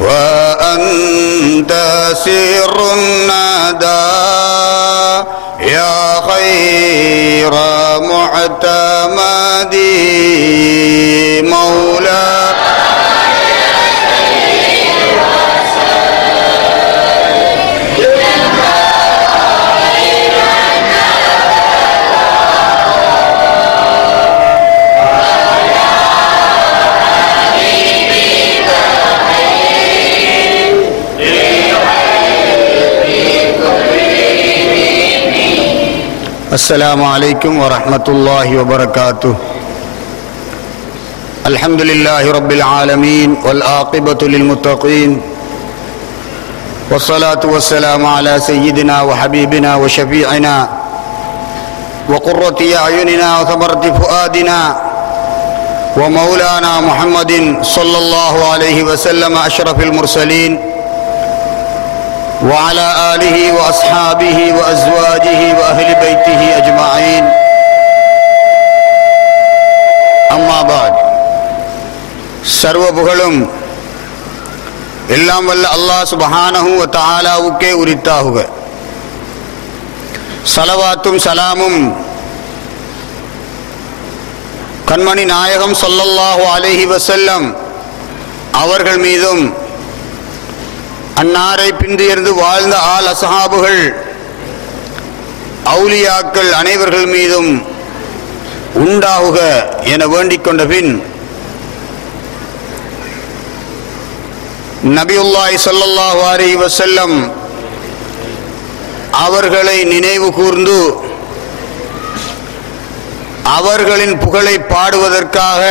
وأنت سر الندى يا خير معتمد مولا السلام عليكم ورحمة الله وبركاته. الحمد لله رب العالمين والعاقبة للمتقين والصلاة والسلام على سيدنا وحبيبنا وشفيعنا وقرة أعيننا وثمرة فؤادنا ومولانا محمد صلى الله عليه وسلم أشرف المرسلين وعلى آله وأصحابه وأزواجه وأهل بيته أجمعين. أما بعد. சர்வ புகழும் எல்லாம் வல்ல அல்லாஹ் சுப்ஹானஹு வ தஆலாவுக்கே உரித்தாகுக. ஸலவாத்தும் ஸலாமும் கண்மணி நாயகம் ஸல்லல்லாஹு அலைஹி வஸல்லம் அவர்கள் மீதும் அன்னாரை பின்தொடர்ந்து வாழ்ந்த ஆல் அஸ்ஹாபுகள் அவுலியாக்கள் அனைவர்கள் மீதும் உண்டாகுக என வேண்டிக் கொண்ட பின் நபியுல்லாஹி ஸல்லல்லாஹு அலைஹி வஸல்லம் அவர்களை நினைவு கூர்ந்து அவர்களின் புகழை பாடுவதற்காக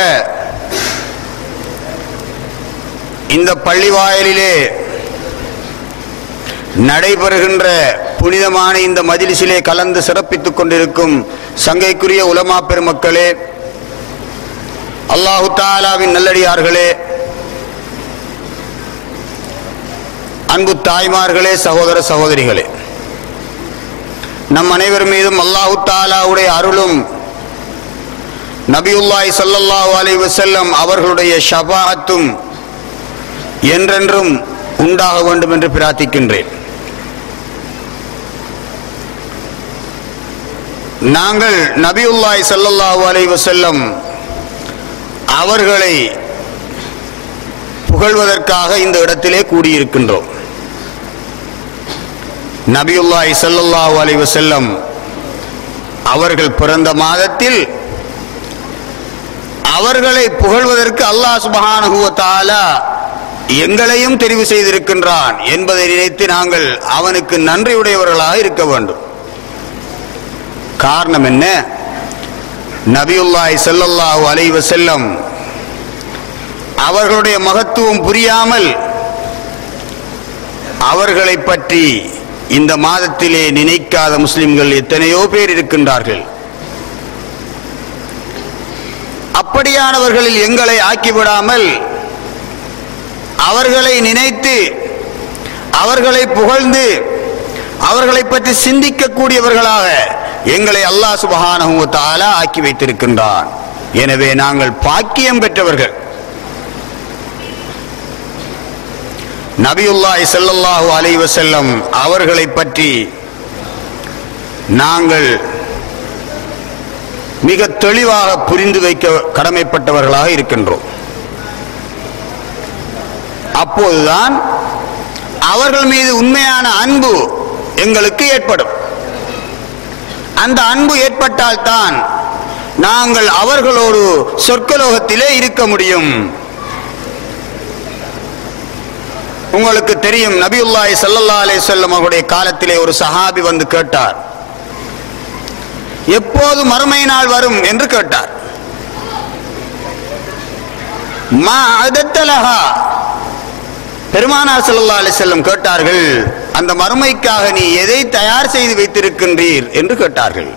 இந்த பள்ளிவாயலிலே நடைபெறுகின்ற புனிதமான இந்த மஜ்லிஸிலே கலந்து சிறப்பித்துக் கொண்டிருக்கும் சங்கைக்குரிய உலமா பெருமக்களே, அல்லாஹு தஆலாவின் நல்லடியார்களே, அன்பு தாய்மார்களே, சகோதர சகோதரிகளே, நம் அனைவர் மீதும் அல்லாஹு தஆலாவுடைய அருளும் நபியுல்லாஹி ஸல்லல்லாஹு அலைஹி வஸல்லம் அவர்களுடைய ஷஃபாஅத்தும் என்றென்றும் உண்டாக வேண்டும் என்று பிரார்த்திக்கின்றேன். நாங்கள் நபியுல்லாஹி ஸல்லல்லாஹு அலைஹி வஸல்லம் அவர்களை புகழ்வதற்காக இந்த இடத்திலே கூடியிருக்கின்றோம். நபியுல்லாஹி ஸல்லல்லாஹு அலைஹி வஸல்லம் அவர்கள் பிறந்த மாதத்தில் அவர்களை புகழ்வதற்கு அல்லாஹ் சுப்ஹானஹு வ தஆலா எங்களையும் தெரிவு செய்திருக்கின்றான் என்பதை நினைத்து நாங்கள் அவனுக்கு நன்றியுடையவர்களாக இருக்க வேண்டும். காரணம் என்ன? நபியுல்லாஹி ஸல்லல்லாஹு அலைஹி வஸல்லம் அவர்களுடைய மகத்துவம் புரியாமல் அவர்களை பற்றி இந்த மாதத்திலே நினைக்காத முஸ்லிம்கள் எத்தனையோ பேர் இருக்கின்றார்கள். அப்படியானவர்களில் எங்களை ஆக்கிவிடாமல் அவர்களை நினைத்து அவர்களை புகழ்ந்து அவர்களை பற்றி சிந்திக்கக்கூடியவர்களாக எங்களை அல்லாஹ் சுப்ஹானஹு வ தஆலா ஆக்கி வைத்திருக்கின்றான். எனவே நாங்கள் பாக்கியம் பெற்றவர்கள். நபியுல்லாஹி ஸல்லல்லாஹு அலைஹி வஸல்லம் அவர்களை பற்றி நாங்கள் மிக தெளிவாக புரிந்து வைக்க கடமைப்பட்டவர்களாக இருக்கின்றோம். அப்போதுதான் அவர்கள் மீது உண்மையான அன்பு எங்களுக்கு ஏற்படும். அந்த அன்பு ஏற்பட்டால்தான் நாங்கள் அவர்களோடு சொர்க்கலோகத்திலே இருக்க முடியும். உங்களுக்கு தெரியும், நபியுல்லாஹி ஸல்லல்லாஹு அலைஹி வஸல்லம் அவருடைய காலத்திலே ஒரு சஹாபி வந்து கேட்டார், எப்போது மறுமை நாள் வரும் என்று கேட்டார். மா அதத்தலஹா, பெருமானார் ஸல்லல்லாஹு அலைஹி வஸல்லம் கேட்டார்கள், அந்த மறுமைக்காக நீ எதை தயார் செய்து வைத்திருக்கின்றீர் என்று கேட்டார்கள்.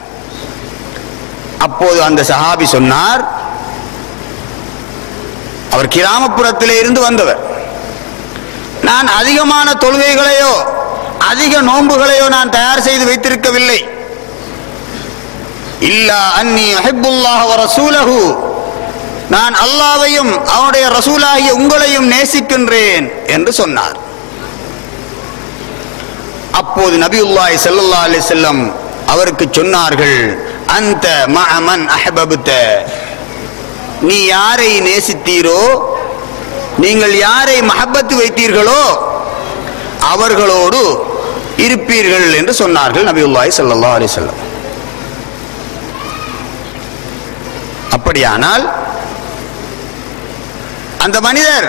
அப்போது அந்த சஹாபி சொன்னார், அவர் கிராமப்புறத்திலே இருந்து வந்தவர், நான் அதிகமான தொழுகைகளையோ அதிக நோன்புகளையோ நான் தயார் செய்து வைத்திருக்கவில்லை. இல்லா அன்னி அஹிப்புல்லாஹ வ ரசூலஹு, நான் அல்லாஹ்வையும் அவனுடைய ரசூலாகிய உங்களையும் நேசிக்கின்றேன் என்று சொன்னார். அப்போது நபியுல்லாஹி ஸல்லல்லாஹு அலைஹி வஸல்லம் அவருக்கு சொன்னார்கள், அந்த மஅமன் அஹ்பப்த, நீ யாரை நேசித்தீரோ, நீங்கள் யாரை மஹப்பத் வைத்தீர்களோ அவர்களோடு இருப்பீர்கள் என்று சொன்னார்கள் நபியுல்லாஹி ஸல்லல்லாஹு அலைஹி வஸல்லம். அப்படியானால் அந்த மனிதர்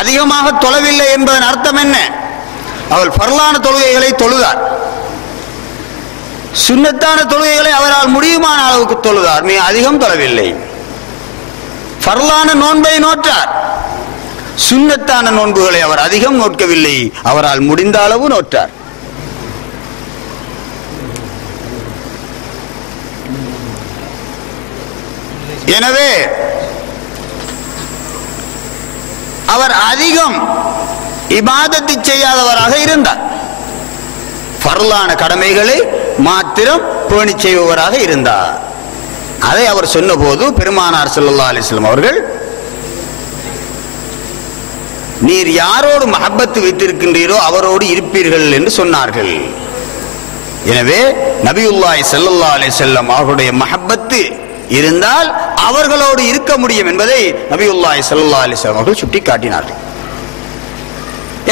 அதிகமாக தொழவில்லை என்பதன் அர்த்தம் என்ன? அவர் ஃபர்லான தொழுகைகளை தொழுதார், சுன்னத்தான தொழுகைகளை அவரால் முடியுமான அளவுக்கு தொழுதார், மிக அதிகம் தொழவில்லை. ஃபர்லான நோன்பை நோற்றார், சுன்னத்தான நோன்புகளை அவர் அதிகம் நோக்கவில்லை, அவரால் முடிந்த அளவு நோற்றார். எனவே அவர் அதிகம் இபாதத்தை செய்யாதவராக இருந்தார், ஃபர்லான கடமைகளை மாத்திரம் பேணி செய்பவராக இருந்தார். அதை அவர் சொன்னபோது பெருமானார் ஸல்லல்லாஹு அலைஹி வஸல்லம் அவர்கள், நீர் யாரோடு மஹப்பத் வைத்திருக்கின்றீரோ அவரோடு இருப்பீர்கள் என்று சொன்னார்கள். எனவே நபியுல்லாஹி ஸல்லல்லாஹு அலைஹி வஸல்லம் அவர்களுடைய மஹப்பத் இருந்தால் அவர்களோடு இருக்க முடியும் என்பதை நபியுல்லாஹி ஸல்லல்லாஹு அலைஹி வஸல்லம் அவர்கள் சுட்டிக்காட்டினார்கள்.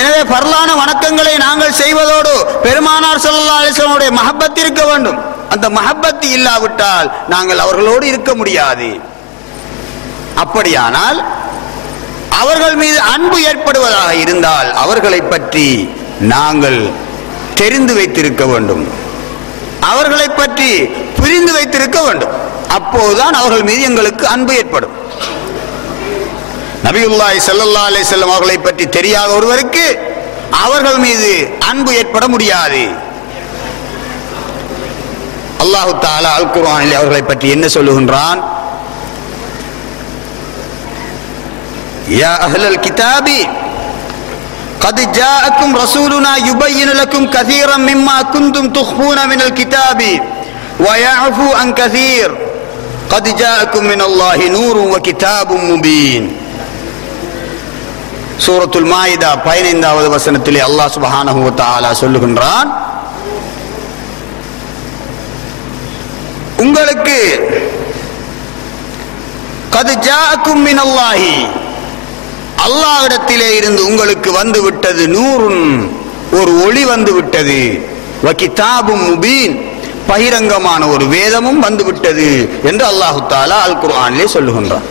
எனவே ஃபர்லான வணக்கங்களை நாங்கள் செய்வதோடு பெருமானார் ஸல்லல்லாஹு அலைஹி வஸல்லம் அவருடைய மஹப்பத் இருக்க வேண்டும். அந்த மஹப்பத் இல்லாவிட்டால் நாங்கள் அவர்களோடு இருக்க முடியாது. அப்படியானால் அவர்கள் மீது அன்பு ஏற்படுவதாக இருந்தால் அவர்களை பற்றி நாங்கள் தெரிந்து வைத்திருக்க வேண்டும், அவர்களை பற்றி புரிந்து வைத்திருக்க வேண்டும். அப்போதுதான் அவர்கள் மீது எங்களுக்கு அன்பு ஏற்படும். நபியுல்லாஹி ஸல்லல்லாஹு அலைஹி வஸல்லம் அவர்களை பற்றி தெரியாத ஒருவருக்கு அவர்கள் மீது அன்பு ஏற்பட முடியாது. அல்லாஹ் தஆலா அல் குர்ஆனில் அவர்களை பற்றி என்ன சொல்லுகின்றான்? யா அஹ்லல் கிதாபி قد جاءكم رسولنا يبين لكم كثيرا مما كنتم تخفون من الكتاب ويعفو عن كثير قد جاءكم من الله نور وكتاب مبين. சூரத்துல் மாயிதா 15வது வசனத்திலே அல்லாஹ் சுப்ஹானஹு வ தஆலா சொல்லுகின்றான், உங்களுக்கு قد جاءكم من الله, அல்லாஹ்விடத்திலே இருந்து உங்களுக்கு வந்து விட்டது, நூறுன், ஒரு ஒளி வந்து விட்டது, வ கிதாபும் முபீன், பகிரங்கமான ஒரு வேதமும் வந்து விட்டது என்று அல்லாஹ் தஆலா அல் குர்ஆனிலே சொல்லுகின்றார்.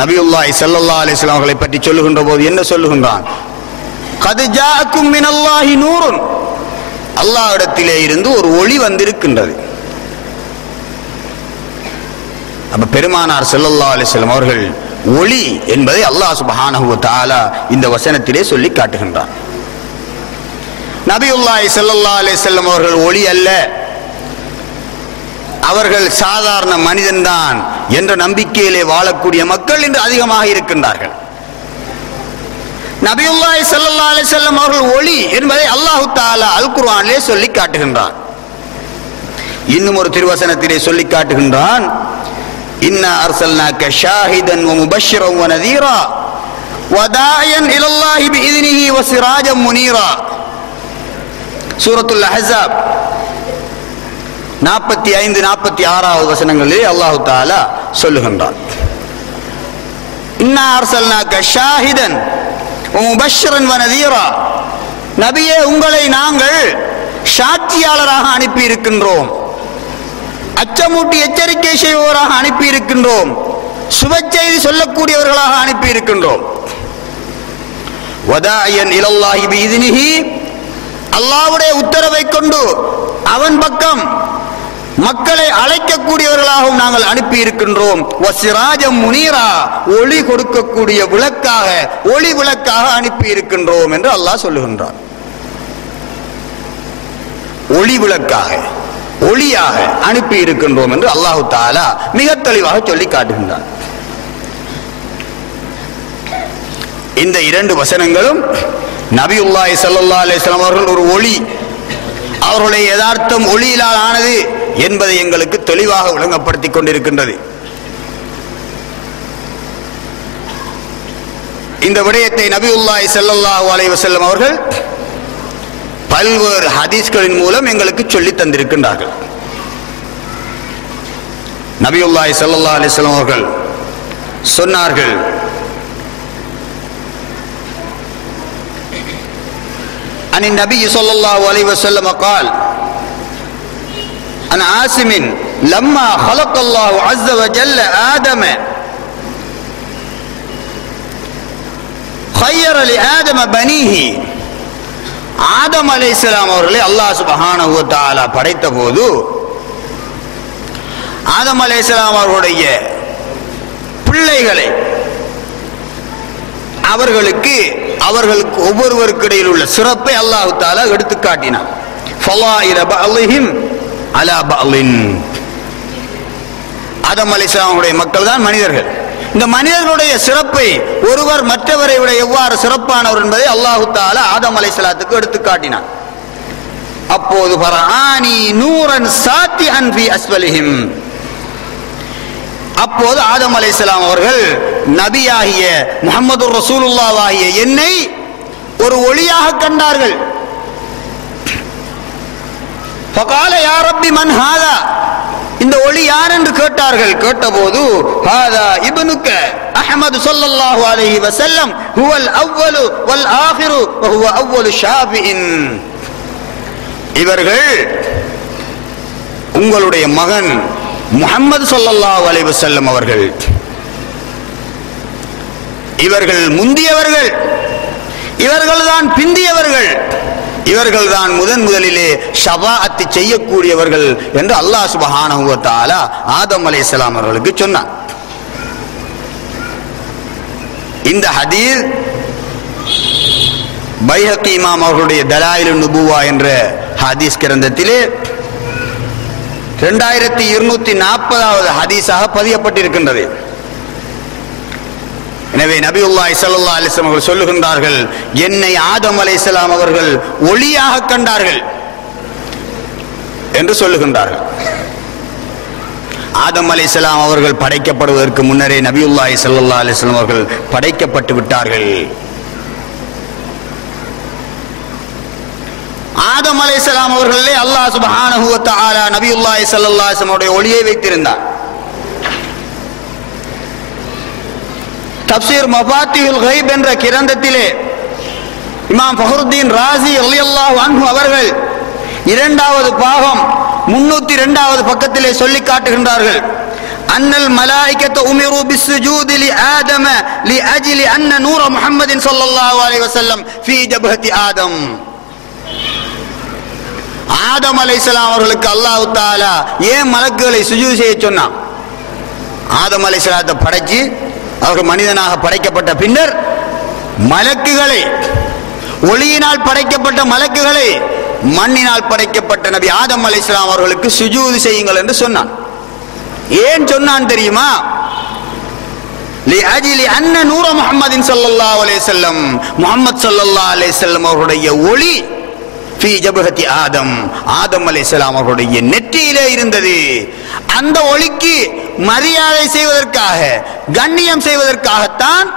நபியுல்லாஹி ஸல்லல்லாஹு அலைஹி வஸல்லம் அவர்களை பற்றி சொல்லுகின்ற போது என்ன சொல்லுகின்றான்? قد جاءكم من الله نور, அல்லாஹ்விடத்திலே இருந்து ஒரு ஒளி வந்திருக்கின்றது. அப்ப பெருமானார் ஸல்லல்லாஹு அலைஹி வஸல்லம் அவர்கள் ஒளி என்பதை அல்லாஹ் சுப்ஹானஹு வ தஆலா இந்த வசனத்திலே சொல்லி காட்டுகின்றார். நபியுல்லாஹி ஸல்லல்லாஹு அலைஹி வஸல்லம் அவர்கள் ஒளி அல்ல, அவர்கள் சாதாரண மனிதன்தான் என்ற நம்பிக்கையிலே வாழக்கூடிய மக்கள் இன்று அதிகமாக இருக்கின்றார்கள். நபியுல்லாஹி ஸல்லல்லாஹு அலைஹி வஸல்லம் அவர்கள் ஒளி என்பதை அல்லாஹ் தஆலா அல் குர்ஆனிலே சொல்லி காட்டுகின்றார். இன்னும் ஒரு திருவசனத்திலே சொல்லி காட்டுகின்றான், இன்னா அர்சல்னாக ஷாஹிதன் வ முபஷ்ஷிரன் வ நதீரா வ தாஇயன் இலல்லாஹி பிஇذனிஹி வ சிராஜன் முனீரா. சூரத்துல் அஹ்ஸாப் 45, 46வது வசனங்களிலே அல்லாஹ் தஆலா சொல்லுகின்றான், இன்னா அர்சல்னாக ஷாஹிதன் வ முபஷ்ஷிரன் வ நதீரா, நபியே உங்களை நாங்கள் சாட்சியாளராக அனுப்பி இருக்கின்றோம், அச்சமூட்டி எச்சரிக்கை செய்வோராக அனுப்பி இருக்கின்றோம், சுப செய்தி சொல்லக்கூடியவர்களாக அனுப்பி இருக்கின்றோம். வதாயன் இலல்லாஹி பிஇذனிஹி, அல்லாஹ்வுடைய உத்தரவை கொண்டு அவன் பக்கம் மக்களை அழைக்கக்கூடியவர்களாகவும் நாங்கள் அனுப்பி இருக்கின்றோம். வசிராஜம் முனீரா, ஒளி கொடுக்கக்கூடிய விளக்காக, ஒளி விளக்காக அனுப்பி இருக்கின்றோம் என்று அல்லாஹ் சொல்லுகின்றார். ஒளி விளக்காக, ஒளியாக அனுப்பி இருக்கின்றோம் என்று அல்லாஹு தஆலா மிக தெளிவாக சொல்லி காட்டுகின்றார். இந்த இரண்டு வசனங்களும் நபியுல்லாஹி ஸல்லல்லாஹு அலைஹி வஸல்லம் அவர்கள் ஒரு ஒளி, அவர்களுடைய யதார்த்தம் ஒளியிலால் ஆனது என்பதை எங்களுக்கு தெளிவாக விளங்கப்படுத்திக் கொண்டிருக்கின்றது. இந்த விடயத்தை நபியுல்லாஹி ஸல்லல்லாஹு அலைஹி வஸல்லம் அவர்கள் பல்வேறு ஹதீஸ்களின் மூலம் எங்களுக்கு சொல்லி தந்திருக்கின்றார்கள். நபியுல்லாஹி ஸல்லல்லாஹு அலைஹி வஸல்லம் அவர்கள் சொன்னார்கள், عن النبي صلى الله عليه وسلم قال عن عاصم لما خلق الله عز وجل آدم خير لآدم بنيه. ஆதம் அலைஹிஸ்ஸலாம் அவர்களை அல்லாஹ் சுப்ஹானஹு வ தஆலா படைத்த போது ஆதம் அலைஹிஸ்ஸலாம் அவர்களுடைய பிள்ளைகளை அவர்களுக்கு ஒவ்வொருவருக்கு இடையில் உள்ள சிறப்பை அல்லாஹ் தஆலா எடுத்து காட்டினார். ஃபலாயிர பஅலிஹிம் அலா பஅலின். ஆதம் அலைஹிஸ்ஸலாமுடைய மக்கள் தான் மனிதர்கள். இந்த மனிதர்களுடைய சிறப்பை ஒருவர் மற்றவரை விட எவ்வாறு சிறப்பானவர் என்பதை அல்லாஹ் தஆலா ஆதம் அலைஹிஸ்ஸலாத்துக்கு எடுத்து காட்டினார். அப்போது ஃபரஆனி நூரன் சாத்திஅன் ஃபீ அஸ்வலிஹிம். அப்போது ஆதம் அலைஹிஸ்ஸலாம் அவர்கள் நபியாகிய முஹம்மது ரசூலுல்லாஹ் ஆகிய என்னை ஒரு ஒளியாக கண்டார்கள். ஃபகால யா ரப்பி மன் ஹாதா, இந்த ஒளி யார் என்று கேட்டார்கள். கேட்டபோது ஹாதா இப்னுக அஹ்மது ஸல்லல்லாஹு அலைஹி வஸல்லம் ஹுவல் அவ்வலு வல் ஆகிரு வ ஹுவ அவ்வலு ஷாஃபிஇன். இவர்கள் உங்களுடைய மகன் முஹம்மது ஸல்லல்லாஹு அலைஹி வஸல்லம் அவர்கள். இவர்கள் முந்தியவர்கள், இவர்கள்தான் பிந்தியவர்கள், இவர்கள்தான் முதலிலே ஷஃபாஅத் செய்யக்கூடியவர்கள் என்று அல்லாஹ் சுப்ஹானஹு வ தஆலா ஆதம் அலைஹிஸ்ஸலாம் அவர்களுக்கு சொன்னார். இந்த ஹதீஸ் பைஹகி இமாம் அவர்களுடைய தலாயிலுன் நுபுவா என்ற ஹதீஸ் கிரந்தத்திலே 2240வது ஹதீஸாக பதியப்பட்டிருக்கின்றது. எனவே நபியுல்லாஹி ஸல்லல்லாஹு அலைஹி வஸல்லம் அவர்கள் சொல்லுகின்றார்கள், என்னை ஆதம் அலைஹிஸ்ஸலாம் அவர்கள் ஒளியாக கண்டார்கள் என்று சொல்லுகின்றார்கள். ஆதம் அலைஹிஸ்ஸலாம் அவர்கள் படைக்கப்படுவதற்கு முன்னரே நபியுல்லாஹி ஸல்லல்லாஹு அலைஹி வஸல்லம் அவர்கள் படைக்கப்பட்டு விட்டார்கள். ஆதம் அலைஹிஸ்ஸலாம் அவர்களே அல்லாஹ் சுப்ஹானஹு வ தஆலா நபியுல்லாஹி ஸல்லல்லாஹு அலைஹி வஸல்லம் உடைய ஒளியை வைத்திருந்தார். தப்சீர் மஃபாத்திஹுல் கைப் என்ற கிரந்தத்திலே இமாம் ஃபஹ்ருத்தீன் ராஸி ரலியல்லாஹு அன்ஹு அவர்கள் 2வது பாகம் 302வது பக்கத்திலே சொல்லி காட்டுகின்றார்கள், அன்னல் மலாயிகத்து உமிரு பிஸ்ஸுஜூதி லி ஆதம லி அஜ்லி அன்ன நூர முஹம்மதின் ஸல்லல்லாஹு அலைஹி வஸல்லம் ஃபீ ஜப்ஹதி ஆதம். ஆதம் அலைஹிஸ்ஸலாம் அவர்களுக்கு அல்லாஹ் தஆலா ஏன் மலக்குகளை சுஜூத் செய்ய சொன்னான்? ஆதம் அலைஹிஸ்ஸலாத்தை படைச்சு அவர்கள் மனிதனாக படைக்கப்பட்ட பின்னர் மலக்குகளை, ஒளியினால் படைக்கப்பட்ட மலக்குகளை மண்ணினால் படைக்கப்பட்ட நபி ஆதம் அலைஹிஸ்ஸலாம் அவர்களுக்கு சுஜூத் செய்யுங்கள் என்று சொன்னான். ஏன் சொன்னான் தெரியுமா? லிஅஜ்லி அன்ன நூர முஹம்மதின் ஸல்லல்லாஹு அலைஹி வஸல்லம், முஹம்மது ஸல்லல்லாஹு அலைஹி வஸல்லம் அவருடைய ஒளி ஃபீ ஜப்ஹதி ஆதம், ஆதம் அலைஹிஸ்ஸலாம் அவருடைய நெற்றியிலே இருந்தது. அந்த ஒளிக்கு மரியாதை செய்வதற்காக, கண்ணியம் செய்வதற்காகத்தான்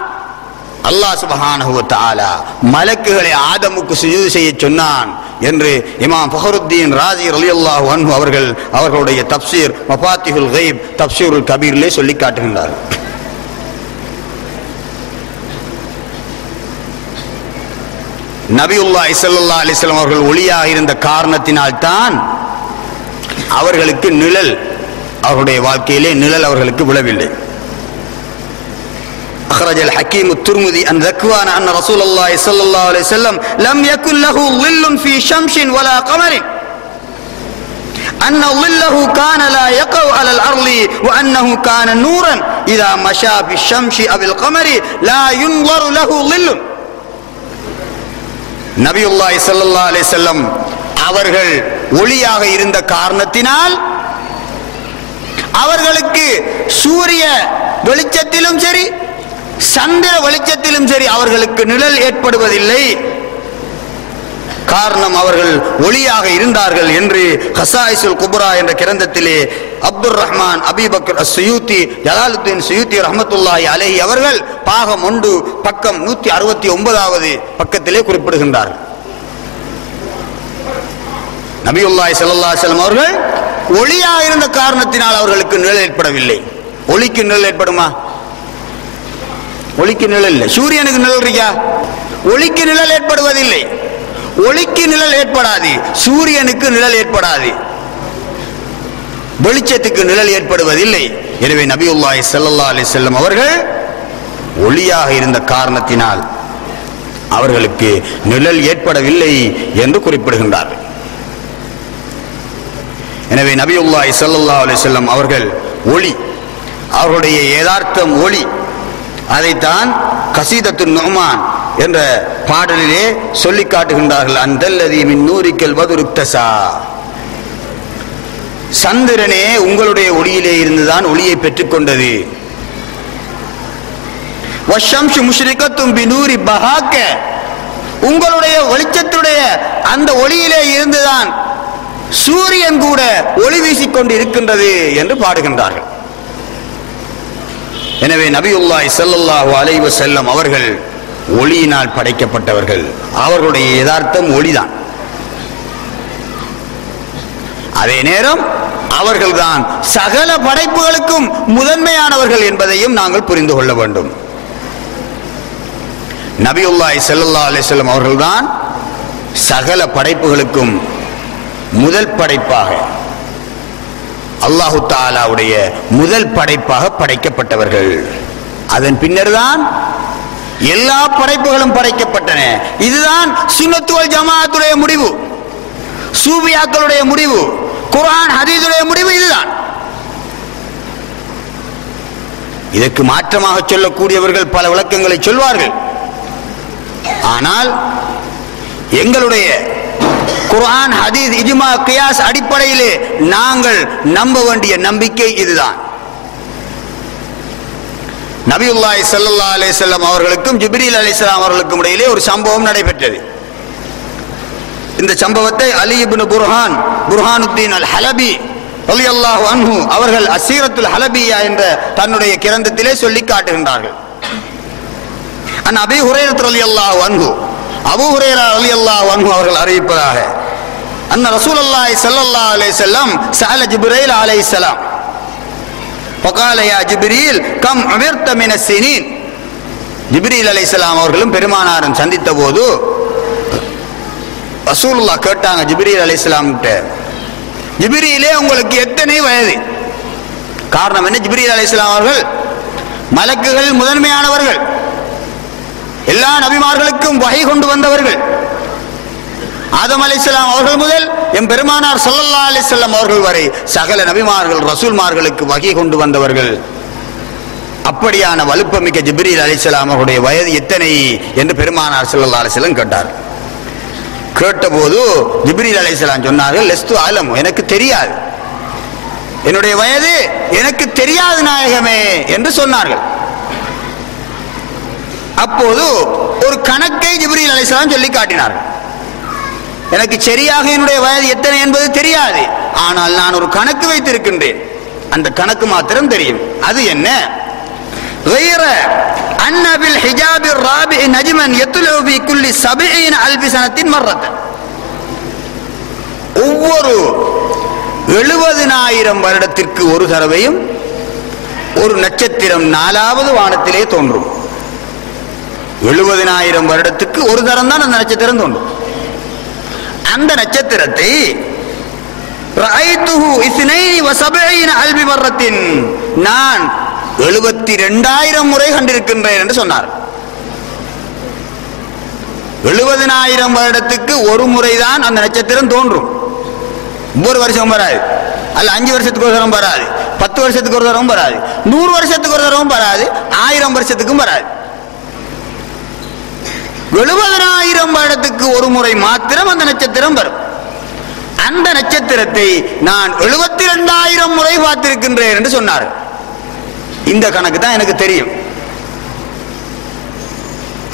அல்லாஹ் சுப்ஹானஹு வ தஆலா மலக்குகளை ஆதமுக்கு சுஜூத் செய்ய சொன்னான் என்று இமாம் ஃபஹ்ருத்தீன் ராஸி ரலியல்லாஹு அன்ஹு அவர்கள் அவர்களுடைய தப்சீர் மஃபாத்திஹுல் கைப் தப்சீருல் கபீரிலே சொல்லி காட்டுகின்றார்கள். நபியுல்லாஹி ஸல்லல்லாஹு அலைஹி வஸல்லம் அவர்கள் ஒளியாக இருந்த காரணத்தினால் தான் அவர்களுக்கு நிழல், அவருடைய வாழ்க்கையிலே நிழல் அவர்களுக்கு விழவில்லை. أخرج الحكيم الترمذي عن ذكوان أن رسول الله صلى الله عليه وسلم لم يكن له ظل في شمس ولا قمر أن ظله كان لا يقع على الأرض وأنه كان نورا إذا مشى في الشمس أو القمر لا ينظر له ظل. நபியுல்லாஹி ஸல்லல்லாஹு அலைஹி வஸல்லம் அவர்கள் ஒளியாக இருந்த காரணத்தினால் அவர்களுக்கு சூரிய வெளிச்சத்திலும் சரி சந்திர வெளிச்சத்திலும் சரி அவர்களுக்கு நிழல் ஏற்படுவதில்லை. காரணம் அவர்கள் ஒளியாக இருந்தார்கள் என்று ஹசாயிசுல் குப்ரா என்ற கிரந்தத்திலே அப்துர் ரஹ்மான் அபீபக்கர் அஸ்ஸுயூத்தி ஜலாலுத்தீன் சுயூத்தி ரஹ்மத்துல்லாஹி அலைஹி அவர்கள் பாகம் 1 பக்கம் 169வது பக்கத்திலே குறிப்பிடுகின்றார்கள். நபியுல்லாஹி ஸல்லல்லாஹு அலைஹி வஸல்லம் அவர்கள் ஒளியாக இருந்த காரணத்தினால் அவர்களுக்கு நிழல் ஏற்படவில்லை. ஒளிக்கு நிழல் ஏற்படுமா? ஒளிக்கு நிழல் இல்லை. சூரியனுக்கு நிழல் இருக்கா? ஒளிக்கு நிழல் ஏற்படுவதில்லை. ஒளிக்கு நிழல் ஏற்படாது, சூரியனுக்கு நிழல் ஏற்படாது, வெளிச்சத்துக்கு நிழல் ஏற்படுவதில்லை. எனவே நபியுல்லாஹி ஸல்லல்லாஹு அலைஹி வஸல்லம் அவர்கள் ஒளியாக இருந்த காரணத்தினால் அவர்களுக்கு நிழல் ஏற்படவில்லை என்று குறிப்பிடுகின்றார்கள். எனவே நபியுல்லாஹி ஸல்லல்லாஹு அலைஹி வஸல்லம் அவர்கள் ஒளி, அவர்களுடைய யதார்த்தம் ஒளி. அதைத்தான் கசீதத்துன் நுஅமான் என்ற பாடலிலே சொல்லி காட்டுகின்றார்கள். அந்தல்லதி மின் நூரிக்கல் வதுருக்தசா, சந்திரனே உங்களுடைய ஒளியிலே இருந்துதான் ஒளியை பெற்றுக்கொண்டது. வஷம்சு முஷ்ரிகத்தும் பினூரி பஹாக்க, உங்களுடைய வெளிச்சத்துடைய அந்த ஒளியிலே இருந்துதான் சூரியன் கூட ஒளி வீசிக்கொண்டு இருக்கின்றது என்று பாடுகின்றார்கள். எனவே நபியுல்லாஹி ஸல்லல்லாஹு அலைஹி வஸல்லம் அவர்கள் ஒளியினால் படைக்கப்பட்டவர்கள். அவர்களுடைய யதார்த்தம் ஒளிதான். அதே நேரம் அவர்கள்தான் சகல படைப்புகளுக்கும் முதன்மையானவர்கள் என்பதையும் நாங்கள் புரிந்து கொள்ள வேண்டும். நபியுல்லாஹி ஸல்லல்லாஹு அலைஹி வஸல்லம் அவர்கள்தான் சகல படைப்புகளுக்கும் முதல் படைப்பாக, அல்லாஹு தஆலாவுடைய முதல் படைப்பாக படைக்கப்பட்டவர்கள். அதன் பின்னர் தான் எல்லா படைப்புகளும் படைக்கப்பட்டன. இதுதான் சுன்னத் வல் ஜமாஅத்துடைய முடிவு, சூஃபியாக்களுடைய முடிவு, குர்ஆன் ஹதீஸுடைய முடிவு இதுதான். இதற்கு மாற்றமாக சொல்லக்கூடியவர்கள் பல விளக்கங்களை சொல்வார்கள். ஆனால் எங்களுடைய குர்ஆன் ஹதீஸ் இஜ்மா கியாஸ் அடிப்படையிலே நாங்கள் நம்ப வேண்டிய நம்பிக்கை இதுதான். நபியுல்லாஹி ஸல்லல்லாஹு அலைஹி வஸல்லம் அவர்களுக்கும் ஜிப்ரீல் அலைஹிஸ்ஸலாம் அவர்களுக்கும் இடையிலே ஒரு சம்பவம் நடைபெற்றது. இந்த சம்பவத்தை அலி இப்னு புர்ஹானுத்தீன் அல் ஹலபி ரலியல்லாஹு அன்ஹு அவர்கள் அஸீரத்துல் ஹலபியா என்ற தன்னுடைய கிரந்தத்திலே சொல்லி காட்டுகின்றார்கள். அன் அபீ ஹுரைரா ரலியல்லாஹு அன்ஹு, அபூ ஹுரைரா ரலியல்லாஹு அன்ஹு அவர்கள் அறிவிப்பதாக, அன்ன ரசூலுல்லாஹி ஸல்லல்லாஹு அலைஹி வஸல்லம் சஅல ஜிப்ரீல் அலைஹிஸ்ஸலாம் ஃபகால யா ஜிப்ரீல் கம் உமிர்த மின ஸினீன். ஜிப்ரீல் அலைஹிஸ்ஸலாம் அவர்களும் பெருமானாரும் சந்தித்த போது ரசூலுல்லாஹ் கேட்டாங்க ஜிப்ரீல் அலைஹிஸ்ஸலாம் கிட்ட, ஜிப்ரீலே உங்களுக்கு எத்தனை வயது? காரணம் என்ன? ஜிப்ரீல் அலைஹிஸ்ஸலாம் அவர்கள் மலக்குகள் முதன்மையானவர்கள், எல்லா நபிமார்களுக்கும் வஹி கொண்டு வந்தவர்கள். ஆதம் அலைஹிஸ்ஸலாம் அவர்கள் முதல் எம் பெருமானார் ஸல்லல்லாஹு அலைஹி வஸல்லம் அவர்கள் வரை சகல நபிமார்கள் ரசூல்மார்களுக்கு வஹி கொண்டு வந்தவர்கள். அப்படியான வலுப்பமிக்க ஜிப்ரீல் அலைஹிஸ்ஸலாம் அவருடைய வயது எத்தனை என்று பெருமானார் ஸல்லல்லாஹு அலைஹி வஸல்லம் கேட்டார். கேட்டபோது ஜிப்ரீல் அலைஹிஸ்ஸலாம் சொன்னார்கள், லஸ்து அலம், எனக்கு தெரியாது, என்னுடைய வயது எனக்கு தெரியாது நாயகமே என்று சொன்னார்கள். அப்போது ஒரு கணக்கை ஜிப்ரீல் அலைஹிஸ்ஸலாம் சொல்லி காட்டினார்கள். எனக்கு சரியாக என்னுடைய வயது எத்தனை என்பது தெரியாது, ஆனால் நான் ஒரு கணக்கு வைத்திருக்கின்றேன், அந்த கணக்கு மாத்திரம் தெரியும். அது என்ன? غير أن بالحجاب الرابع نجما يطلع في كل 70,000 سنة مرة. ஒவ்வொரு 70,000 வருடத்திற்கு ஒரு தடவையும் ஒரு நட்சத்திரம் 4வது வானத்திலே தோன்றும். 70,000 வருடத்துக்கு ஒரு தரம் தான் அந்த நட்சத்திரம் தோன்றும். அந்த நட்சத்திரத்தை ரஅய்துஹு 72,000 மர்ரத்தின், நான் 72,000 முறை கண்டிருக்கின்றேன் என்று சொன்னார். 70,000 வருடத்துக்கு ஒரு முறைதான் அந்த நட்சத்திரம் தோன்றும். ஒவ்வொரு வருஷம் வராது, அல்ல 5 வருஷத்துக்கு ஒரு தரம் வராது, 10 வருஷத்துக்கு ஒரு தரம் வராது, 100 வருஷத்துக்கு ஒரு தரம் வராது, 1000 வருஷத்துக்கும் வராது. 70,000 வருடத்துக்கு ஒரு முறை மாத்திரம் அந்த நட்சத்திரம் வரும். அந்த நட்சத்திரத்தை நான் 72,000 முறை பார்த்திருக்கின்றேன் என்று சொன்னார். இந்த கணக்கு தான் எனக்கு தெரியும்.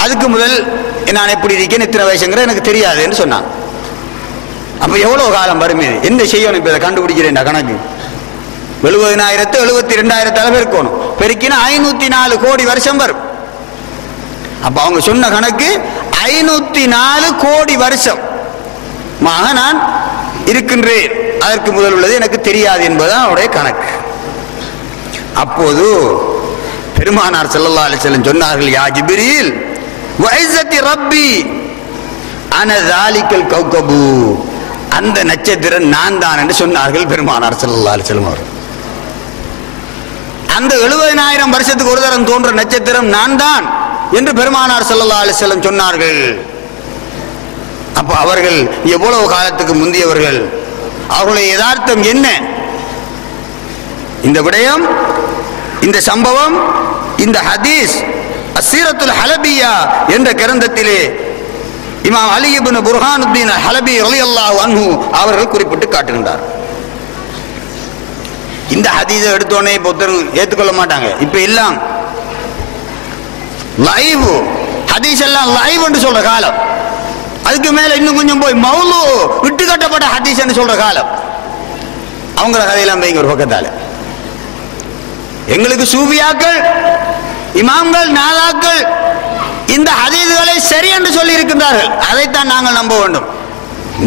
அதுக்கு முதல் நான் எப்படி இருக்கேன், எத்தனை வயசுங்கிற எனக்கு தெரியாது என்று சொன்னான். அப்ப எவ்வளவு காலம் வரும், என்ன செய்யணும் இப்ப இதை கண்டுபிடிக்கிறேன் கணக்கு. 70,000 72,000 இருக்கணும், பெருக்கினா 504 கோடி வருஷம் வரும். அப்ப அவங்க சொன்ன கணக்கு 504 கோடி வருஷம் நான் இருக்கின்றேன். அதற்கு முதல் உள்ளது எனக்கு தெரியாது என்பதுதான் அவருடைய கணக்கு. அப்போது பெருமானார் ஸல்லல்லாஹு அலைஹி வஸல்லம் சொன்னார்கள், யா ஜிப்ரீல் வஇஸ்ஸத்தி ரப்பி அன ஸாலிகல் கௌகபு, அந்த நட்சத்திரம் நான் தான் என்று சொன்னார்கள் பெருமானார் ஸல்லல்லாஹு அலைஹி வஸல்லம் அவர்கள். அந்த 70,000 வருஷத்துக்கு ஒரு தரம் தோன்ற நட்சத்திரம் நான் தான் என்று பெருமானார் ஸல்லல்லாஹு அலைஹி வஸல்லம் சொன்னார்கள். அப்ப அவர்கள் எவ்வளவு காலத்துக்கு முந்தியவர்கள், அவர்களுடைய யதார்த்தம் என்ன? இந்த விடயம், இந்த சம்பவம், இந்த ஹதீஸ் அஸ்ஸீரத்துல் ஹலபியா என்ற கிரந்தத்திலே இமாம் அலி இப்னு புர்ஹானுத்தீன் ஹலபி ரலியல்லாஹு அன்ஹு அவர்கள் குறிப்பிட்டு காட்டுகின்றார். இந்த ஹதீஸை எடுத்தோடனே இப்போ ஏற்றுக்கொள்ள மாட்டாங்க. இப்ப எல்லாம் லைவ் ஹதீஸ் எல்லாம் லைவ் என்று சொல்ற காலம். அதுக்கு மேல இன்னும் கொஞ்சம் போய் மௌலு விட்டு கட்டப்பட்ட ஹதீஸ் என்று சொல்ற காலம். அவங்கள கதையெல்லாம் வைங்க ஒரு பக்கத்தால. எங்களுக்கு சூபியாக்கள், இமாம்கள், நாதாக்கள் இந்த ஹதீஸ்களை சரி என்று சொல்லி இருக்கின்றார்கள். அதைத்தான் நாங்கள் நம்ப வேண்டும்.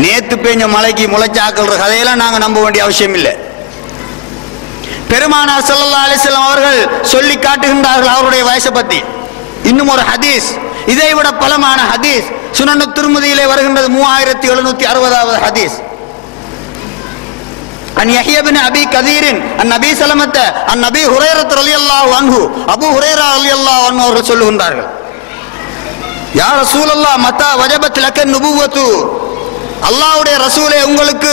நேத்து பெஞ்ச மலைக்கு முளைச்சாக்கள் கதையெல்லாம் நாங்கள் நம்ப வேண்டிய அவசியம் இல்லை. பெருமானார் ஸல்லல்லாஹு அலைஹி வஸல்லம் அவர்கள் சொல்லி காட்டுகின்றார்கள் அவருடைய வயசை பத்தி. இன்னும் ஒரு ஹதீஸ், இதை விட பலமான ஹதீஸ் சுனன் திர்மிதியிலே வருகின்றது, 3760வது ஹதீஸ். அன் யஹ்யா பின் அபி கதீரின் அன் நபி ஸல்லமத்த அன் நபி ஹுரைரா ரலியல்லாஹு அன்ஹு, அபூ ஹுரைரா ரலியல்லாஹு அன்ஹு அவர்கள் சொல்லுகின்றார்கள், யா ரசூலல்லாஹ் மத்தா வஜபத் லக நுபுவத்து, அல்லாஹ்வுடைய ரசூலே உங்களுக்கு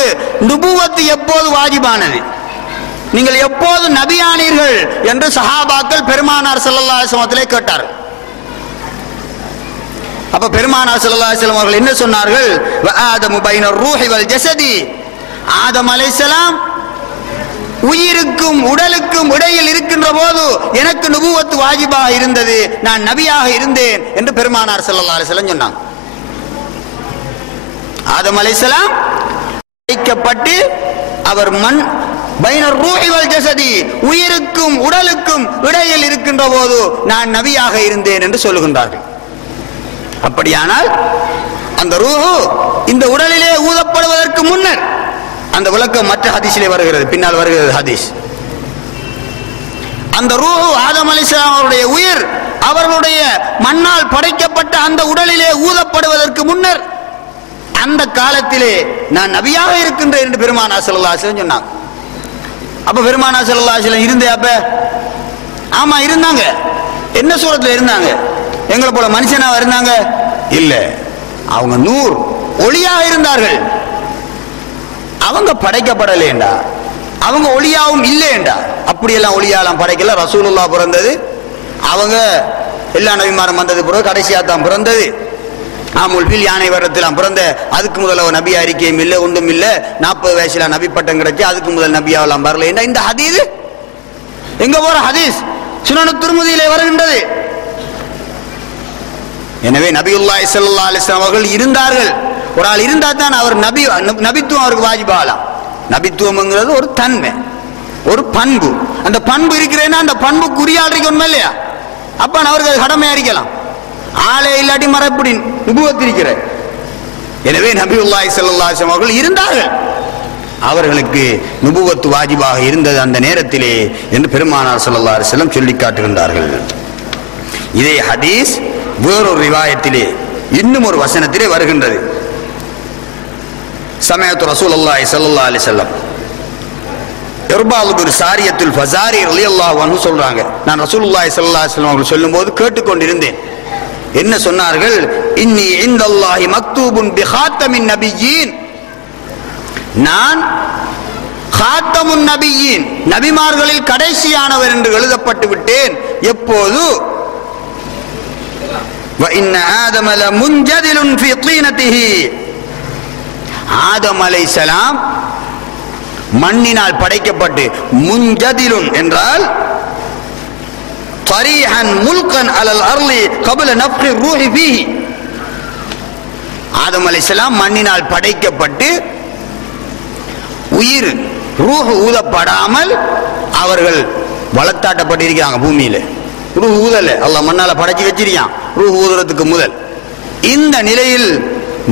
நுபுவத் எப்போது வாஜிபானது, நீங்கள் எப்போது நபியானீர்கள் என்று சஹாபாக்கள் பெருமானார் ஸல்லல்லாஹு அலைஹி வஸல்லம் கேட்டார்கள். அப்ப பெருமானார் ஸல்லல்லாஹு அலைஹி வஸல்லம் அவர்கள் என்ன சொன்னார்கள்? வ ஆதமு பைனர் ரூஹி வல் ஜஸதி, ஆதம் அலைஹிஸ்ஸலாம் உயிருக்கும் உடலுக்கும் இடையில் இருக்கின்ற போது எனக்கு நுபுவத் வாஜிபாக இருந்தது, நான் நபியாக இருந்தேன் என்று பெருமானார் ஸல்லல்லாஹு அலைஹி வஸல்லம் சொன்னாங்க. ஆதம் அலைஹிஸ்ஸலாம் படைக்கப்பட்டு அவர் மண் பைனர் ரூஹி வல் ஜஸதி, உயிருக்கும் உடலுக்கும் இடையில் இருக்கின்ற போது நான் நபியாக இருந்தேன் என்று சொல்லுகின்றார்கள். அப்படியானால் அந்த ரூஹு இந்த உடலிலே ஊதப்படுவதற்கு முன்னர், அந்த விளக்கம் மற்ற ஹதீஸிலே வருகிறது, பின்னால் வருகிறது ஹதீஸ். அந்த ரூஹு ஆதம் அலைஹிஸ்ஸலாம் அவருடைய உயிர் அவர்களுடைய மண்ணால் படைக்கப்பட்ட அந்த உடலிலே ஊதப்படுவதற்கு முன்னர் அந்த காலத்திலே நான் நபியாக இருக்கின்றேன் என்று பெருமானார் ஸல்லல்லாஹு அலைஹி வஸல்லம் சொன்னாங்க. அப்ப பெருமானார் ஸல்லல்லாஹு அலைஹி வஸல்லம் இருந்தே அப்ப? ஆமா இருந்தாங்க. என்ன சூரத்துல இருந்தாங்க? எங்களை போல மனுஷனாக இருந்தாங்க? இல்ல, அவங்க நூர் ஒளியாக இருந்தார்கள். அவங்க படைக்கப்படலேண்டா, அவங்க ஒளியாவும் இல்லையேண்டா. அப்படியெல்லாம் ஒளியாலாம் படைக்கல. ரசூலுல்லாஹ் பிறந்தது, அவங்க எல்லா நபிமாரும் வந்தது பிறகு கடைசியா தான் பிறந்தது. ஆமுல் பில் யானை வரத்திலாம் பிறந்த, அதுக்கு முதல்ல நபி அறிக்கையும் இல்லை, ஒன்றும் இல்லை. 40 வயசுல நபி பட்டம் கிடைச்சு, அதுக்கு முதல் நபியாவெல்லாம் வரல. இந்த ஹதீஸ் எங்க போற ஹதீஸ்? சுனன் திர்மிதியிலே வருகின்றது. எனவே நபியுல்லாஹி ஸல்லல்லாஹு அலைஹி வஸல்லம் அவர்கள் இருந்தார்கள். ஒரு ஆள் இருந்தா தான் அவர் நபித்துவம் அவருக்கு வாஜிபாகலாம். நபித்துவம்ங்கிறது ஒரு தன்மை, ஒரு பண்பு. அந்த பண்பு இருக்கிறேன்னா அந்த பண்புக்குரிய ஆள் இருக்கணும் இல்லையா? அப்ப அவருக்கு கடமையா இருக்கலாம். ஆளே இல்லாட்டி மரப்படி நுபுவத் இருக்கிற. எனவே நபியுல்லாஹி ஸல்லல்லாஹு அலைஹி வஸல்லம் அவர்கள் இருந்தார்கள். அவர்களுக்கு நுபுவத் வாஜிபாக இருந்தது அந்த நேரத்திலே என்று பெருமானார் ஸல்லல்லாஹு அலைஹி வஸல்லம் சொல்லி காட்டுகின்றார்கள். இதே ஹதீஸ் வேறொரு ரிவாயத்திலே இன்னும் ஒரு வசனத்திலே வருகின்றது. சமயத்து ரசூலுல்லாஹி ஸல்லல்லாஹு அலைஹி வஸல்லம் இர்பால் பின் சாரியத்துல் ஃபஸாரி ரலியல்லாஹு அன்ஹு சொல்றாங்க, நான் ரசூலுல்லாஹி ஸல்லல்லாஹு அலைஹி வஸல்லம் அவர்கள் சொல்லும்போது கேட்டுக்கொண்டிருந்தேன். என்ன சொன்னார்கள்? இன்னி இன்தல்லாஹி மக்தூபுன் பிகாத்தமின் நபியீன், நான் காத்தமுன் நபியீன், நபிமார்களில் கடைசியானவர் என்று எழுதப்பட்டு விட்டேன். எப்போது? வ இன்ன ஆதம லமுன்ஜதிலுன் ஃபீ தீனதிஹி, ஆதம் அலைஹிஸ்ஸலாம் மண்ணினால் படைக்கப்பட்டு, முன்ஜதிலுன் என்றால் தரீஹன் முல்கன் அலல் அர்லி கப்ல நஃப்கி ரூஹி ஃபீஹி, ஆதம் அலைஹிஸ்ஸலாம் மண்ணினால் படைக்கப்பட்டு உயிர் ரூஹ் ஊதப்படாமல் அவர்கள் வளர்த்தாட்டப்பட்டிருக்கிறாங்க பூமியில. ரூஹ் ஊதல, அல்லாஹ் மண்ணால படைச்சு வச்சிருக்கான் ரூஹ் ஊதுறதுக்கு முதல். இந்த நிலையில்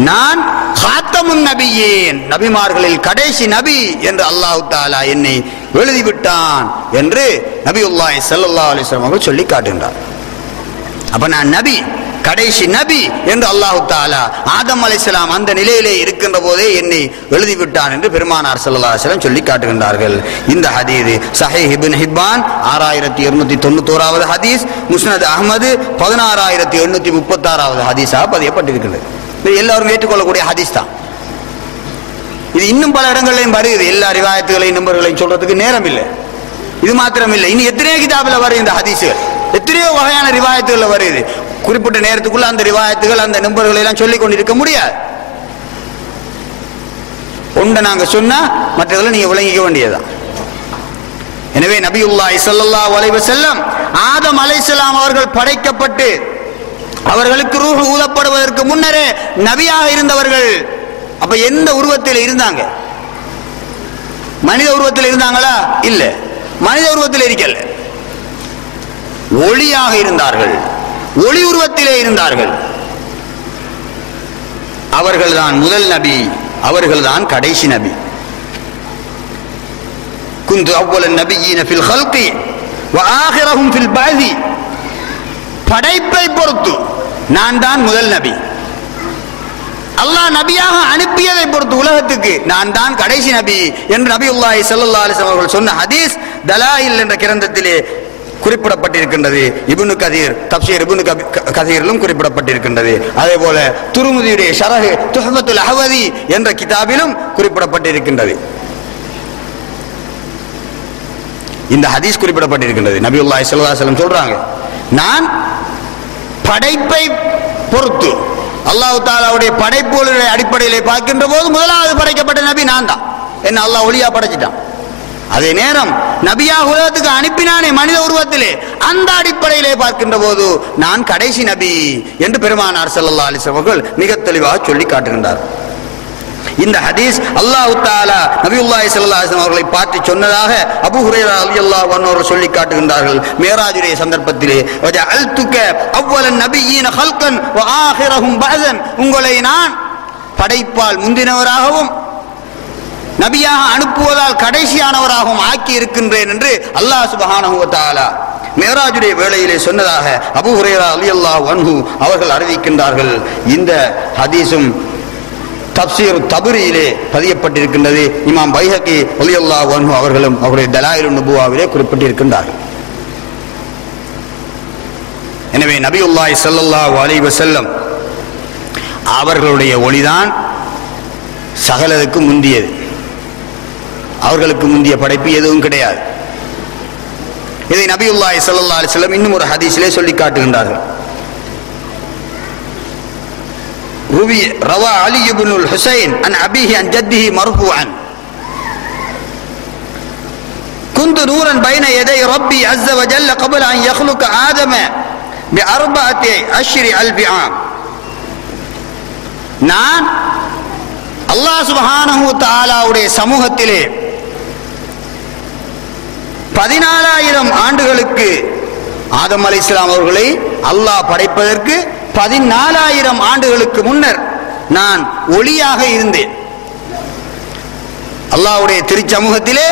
நான் காத்தமுன் நபியேன், நபிமார்களில் கடைசி நபி என்று அல்லாஹ் தஆலா என்னை எழுதிவிட்டான் என்று நபியுல்லாஹி ஸல்லல்லாஹு அலைஹி வஸல்லம் அவர்கள் சொல்லி காட்டுகின்றார். அப்ப நான் நபி, கடைசி நபி என்று அல்லாஹ் தஆலா ஆதம் அலைஹிஸ்ஸலாம் அந்த நிலையிலே இருக்கின்ற போதே என்னை எழுதிவிட்டான் என்று பெருமானார் ஸல்லல்லாஹு அலைஹி வஸல்லம் சொல்லி காட்டுகின்றார்கள். இந்த ஹதீஸ் ஸஹீஹ் இப்னு ஹிப்பான் 6291வது ஹதீஸ், முஸ்னத் அஹ்மது 16836வது ஹதீஸாக பதியப்பட்டிருக்கிறது. இது எல்லாரும் ஏற்றுக்கொள்ளக்கூடிய ஹதீஸ் தான். இது இன்னும் பல இடங்களிலும் வருது. எல்லா ரிவாயத்துகளையும் நம்பர்களையும் சொல்றதுக்கு நேரம் இல்லை. இது மாத்திரம் இல்லை, இனி எத்தனையோ கிதாபில் வரும் இந்த ஹதீஸுகள், எத்தனையோ வகையான ரிவாயத்துகள் வருது. குறிப்பிட்ட நேரத்துக்குள்ள அந்த ரிவாயத்துகள் அந்த நம்பர்களை எல்லாம் சொல்லிக் கொண்டிருக்க முடியாது. ஒன்றை நாங்க சொன்னா மற்றவர்களை நீங்க விளங்கிக்க வேண்டியதுதான். எனவே நபியுல்லாஹி ஸல்லல்லாஹு அலைஹி வஸல்லம் ஆதம் அலைஹிஸ்ஸலாம் அவர்கள் படைக்கப்பட்டு அவர்களுக்கு ரூஹ் ஊதப்படுவதற்கு முன்னரே நபியாக இருந்தவர்கள். அப்ப எந்த உருவத்தில் இருந்தாங்க? மனித உருவத்தில் இருந்தாங்களா? இல்ல, மனித உருவத்தில் இருக்கல, ஒளியாக இருந்தார்கள், ஒளி உருவத்திலே இருந்தார்கள். அவர்கள்தான் முதல் நபி, அவர்கள்தான் கடைசி நபி. குந்து அவ்வலன் நபியீன ஃபில் ஹல்கி வ ஆகிரஹும் ஃபில் பஅதி, படைப்பை பொறுத்து நான் தான் முதல் நபி. அல்லாஹ் நபியாக அனுப்பியதை பொறுத்து உலகத்துக்கு நான் தான் கடைசி நபி என்று நபியுல்லாஹி ஸல்லல்லாஹு அலைஹி வஸல்லம் அவர்கள் சொன்ன ஹதீஸ் தலாயில் என்ற கிரந்தத்திலே குறிப்பிடப்பட்டிருக்கின்றது. இப்னு கதீர் தப்சீர் இப்னு கதீரிலும் குறிப்பிடப்பட்டிருக்கின்றது. அதே போல துர்முதியுடைய ஷரஹ் துஹ்ஃபத்துல் அஹ்வதி என்ற கிதாபிலும் குறிப்பிடப்பட்டிருக்கின்றது. இந்த ஹதீஸ் குறிப்பிடப்பட்டிருக்கின்றது. நபியுல்லாஹி ஸல்லல்லாஹு அலைஹி வஸல்லம் சொல்றாங்க, நான் படைப்பை பொறுத்து அல்லாஹ் தஆலாவுடைய படைப்புகளுடைய அடிப்படையிலே பார்க்கின்ற போது முதலாவது படைக்கப்பட்ட நபி நான் தான். என்ன அல்லாஹ் ஒளியா படைச்சிட்டான். அதே நேரம் நபியாக உலகத்துக்கு அனுப்பினானே மனித உருவத்திலே, அந்த அடிப்படையிலே பார்க்கின்ற போது நான் கடைசி நபி என்று பெருமானார் ஸல்லல்லாஹு அலைஹி வஸல்லம் அவர்கள் மிக தெளிவாக சொல்லி காட்டுகின்றார். இந்த ஹதீஸ் அல்லாஹ் தஆலா நபியுல்லாஹி ஸல்லல்லாஹு அலைஹி வஸல்லம் அவர்களை பார்த்து சொன்னதாக அபூ ஹுரைரா ரலியல்லாஹு அன்ஹு அவர்கள் சொல்லி காட்டுகின்றார்கள். மேராஜுடைய சந்தர்ப்பத்திலே வஜஅல்துக அவ்வலன் நபியீன ஹல்கன் வ ஆகிரஹும் பஅதன், உங்களை நான் படைப்பால் முந்தினவராகவும் நபியாக அனுப்புவதால் கடைசியானவராகவும் ஆக்கி இருக்கின்றேன் என்று அல்லாஹ் சுப்ஹானஹு வ தஆலா மேராஜுடைய வேளையிலே சொன்னதாக அபூ ஹுரைரா ரலியல்லாஹு அன்ஹு அவர்கள் அறிவிக்கின்றார்கள். இந்த ஹதீஸும் தப்சீர் தபரியிலே பதியப்பட்டிருக்கின்றது. இமாம் பைஹகி ரலியல்லாஹு அன்ஹு அவர்களும் அவருடைய தலாயிலுன் நுபுவாவிலே குறிப்பிட்டிருக்கின்றார்கள். எனவே நபியுல்லாஹி ஸல்லல்லாஹு அலைஹி வஸல்லம் அவர்களுடைய ஒளிதான் சகலருக்கு முந்தியது. அவர்களுக்கு முந்திய படைப்பு எதுவும் கிடையாது. இதை நபியுல்லாஹி ஸல்லல்லாஹு அலைஹி வஸல்லம் இன்னும் ஒரு ஹதீஸிலே சொல்லி காட்டுகின்றார்கள். روى علي بن الحسين عن أبيه عن جده مرفوعا كنت نورا بين يدي ربي عز وجل قبل أن يخلق آدم ب4 ألف عام. நான் அல்லாஹ் சுப்ஹானஹு வ தஆலாவுடைய சமூகத்திலே 14000 ஆண்டுகளுக்கு ஆதம் அலைஹிஸ்ஸலாம் அவர்களை அல்லாஹ் படைப்பதற்கு 14000 ஆண்டுகளுக்கு முன்னர் நான் ஒளியாக இருந்தேன். அல்லாஹ்வுடைய திருச்சமூகத்திலே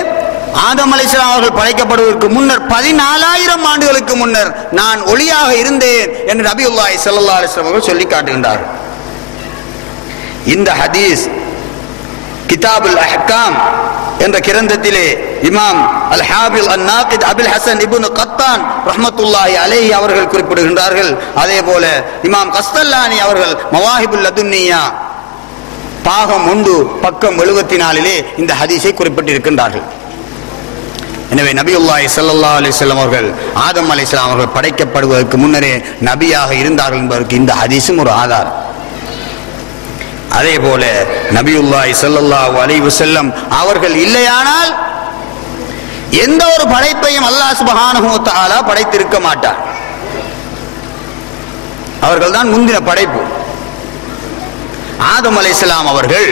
ஆதம் அலைஹிஸ்ஸலாம் அவர்கள் படைக்கப்படுவதற்கு முன்னர் 14000 ஆண்டுகளுக்கு முன்னர் நான் ஒளியாக இருந்தேன் என்று நபியுல்லாஹி ஸல்லல்லாஹு அலைஹி வஸல்லம் அவர்கள் சொல்லி காட்டுகின்றார்கள். இந்த ஹதீஸ் கிதாபுல் அஹ்காம் என்ற கிரந்தத்திலே இமாம் அல் ஹாஃபிஸ் அன்-நாகித் அபுல் ஹசன் இப்னு கத்தான் ரஹ்மத்துல்லாஹி அலைஹி அவர்கள் குறிப்பிடுகின்றார்கள். அதே போல இமாம் கஸ்தல்லானி அவர்கள் மவாஹிபுல் லதுன்னியா பாகம் 1 பக்கம் 74 இந்த ஹதீஸை குறிப்பிட்டிருக்கின்றார்கள். எனவே நபியுல்லாஹி ஸல்லல்லாஹு அலைஹி வஸல்லம் அவர்கள் ஆதம் அலைஹிஸ்ஸலாம் அவர்கள் படைக்கப்படுவதற்கு முன்னரே நபியாக இருந்தார்கள் என்பதற்கு இந்த ஹதீஸும் ஒரு ஆதாரம். அதே போல நபியுல்லாஹி ஸல்லல்லாஹு அலைஹி வஸல்லம் அவர்கள் இல்லையானால் எந்த ஒரு படைப்பையும் அல்லாஹ் சுப்ஹானஹு வ தஆலா படைத்திருக்க மாட்டார். அவர்கள் தான் முந்தின படைப்பு. ஆதம் அலைஹிஸ்ஸலாம் அவர்கள்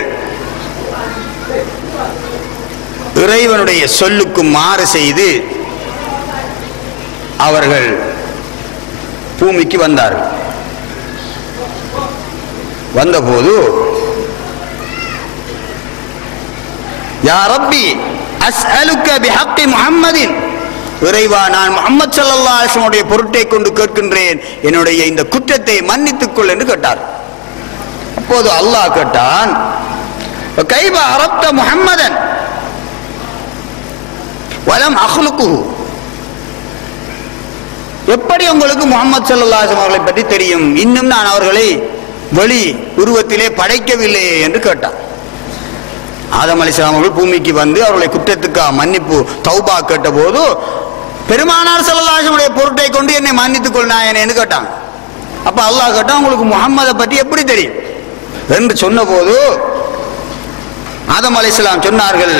இறைவனுடைய சொல்லுக்கு மாறு செய்து அவர்கள் பூமிக்கு வந்தார்கள். வந்தபோது யா ரப்பி அஸ்அலுக பிஹக்கி முஹம்மதின், இறைவா நான் முஹம்மது ஸல்லல்லாஹு அலைஹி வஸல்லம் உடைய பொருட்டை கொண்டு கேட்கின்றேன், என்னுடைய இந்த குற்றத்தை மன்னித்துக் கொள் என்று கேட்டார். அப்போது அல்லாஹ் கேட்டான், கைப அரப்த முஹம்மதன் வலம் அஹ்லுகுஹு, எப்படி உங்களுக்கு முஹம்மது ஸல்லல்லாஹு அலைஹி வஸல்லம் அவர்களை பற்றி தெரியும், இன்னும் நான் அவர்களை வெளி உருவத்திலே படைக்கவில்லையே என்று கேட்டார். ஆதம் அலைஹிஸ்ஸலாம் அவர்கள் பூமிக்கு வந்து அவருடைய குற்றத்துக்காக மன்னிப்பு தௌபா கேட்ட போது பெருமானார் ஸல்லல்லாஹு அலைஹி வஸல்லம் பொருட்டை கொண்டு என்னை மன்னித்துக் கொள் நாயனேன்னு கேட்டாங்க. அப்ப அல்லாஹ் கேட்டான், உங்களுக்கு முஹம்மதை பற்றி எப்படி தெரியும் என்று சொன்ன போது ஆதம் அலைஹிஸ்ஸலாம் சொன்னார்கள்,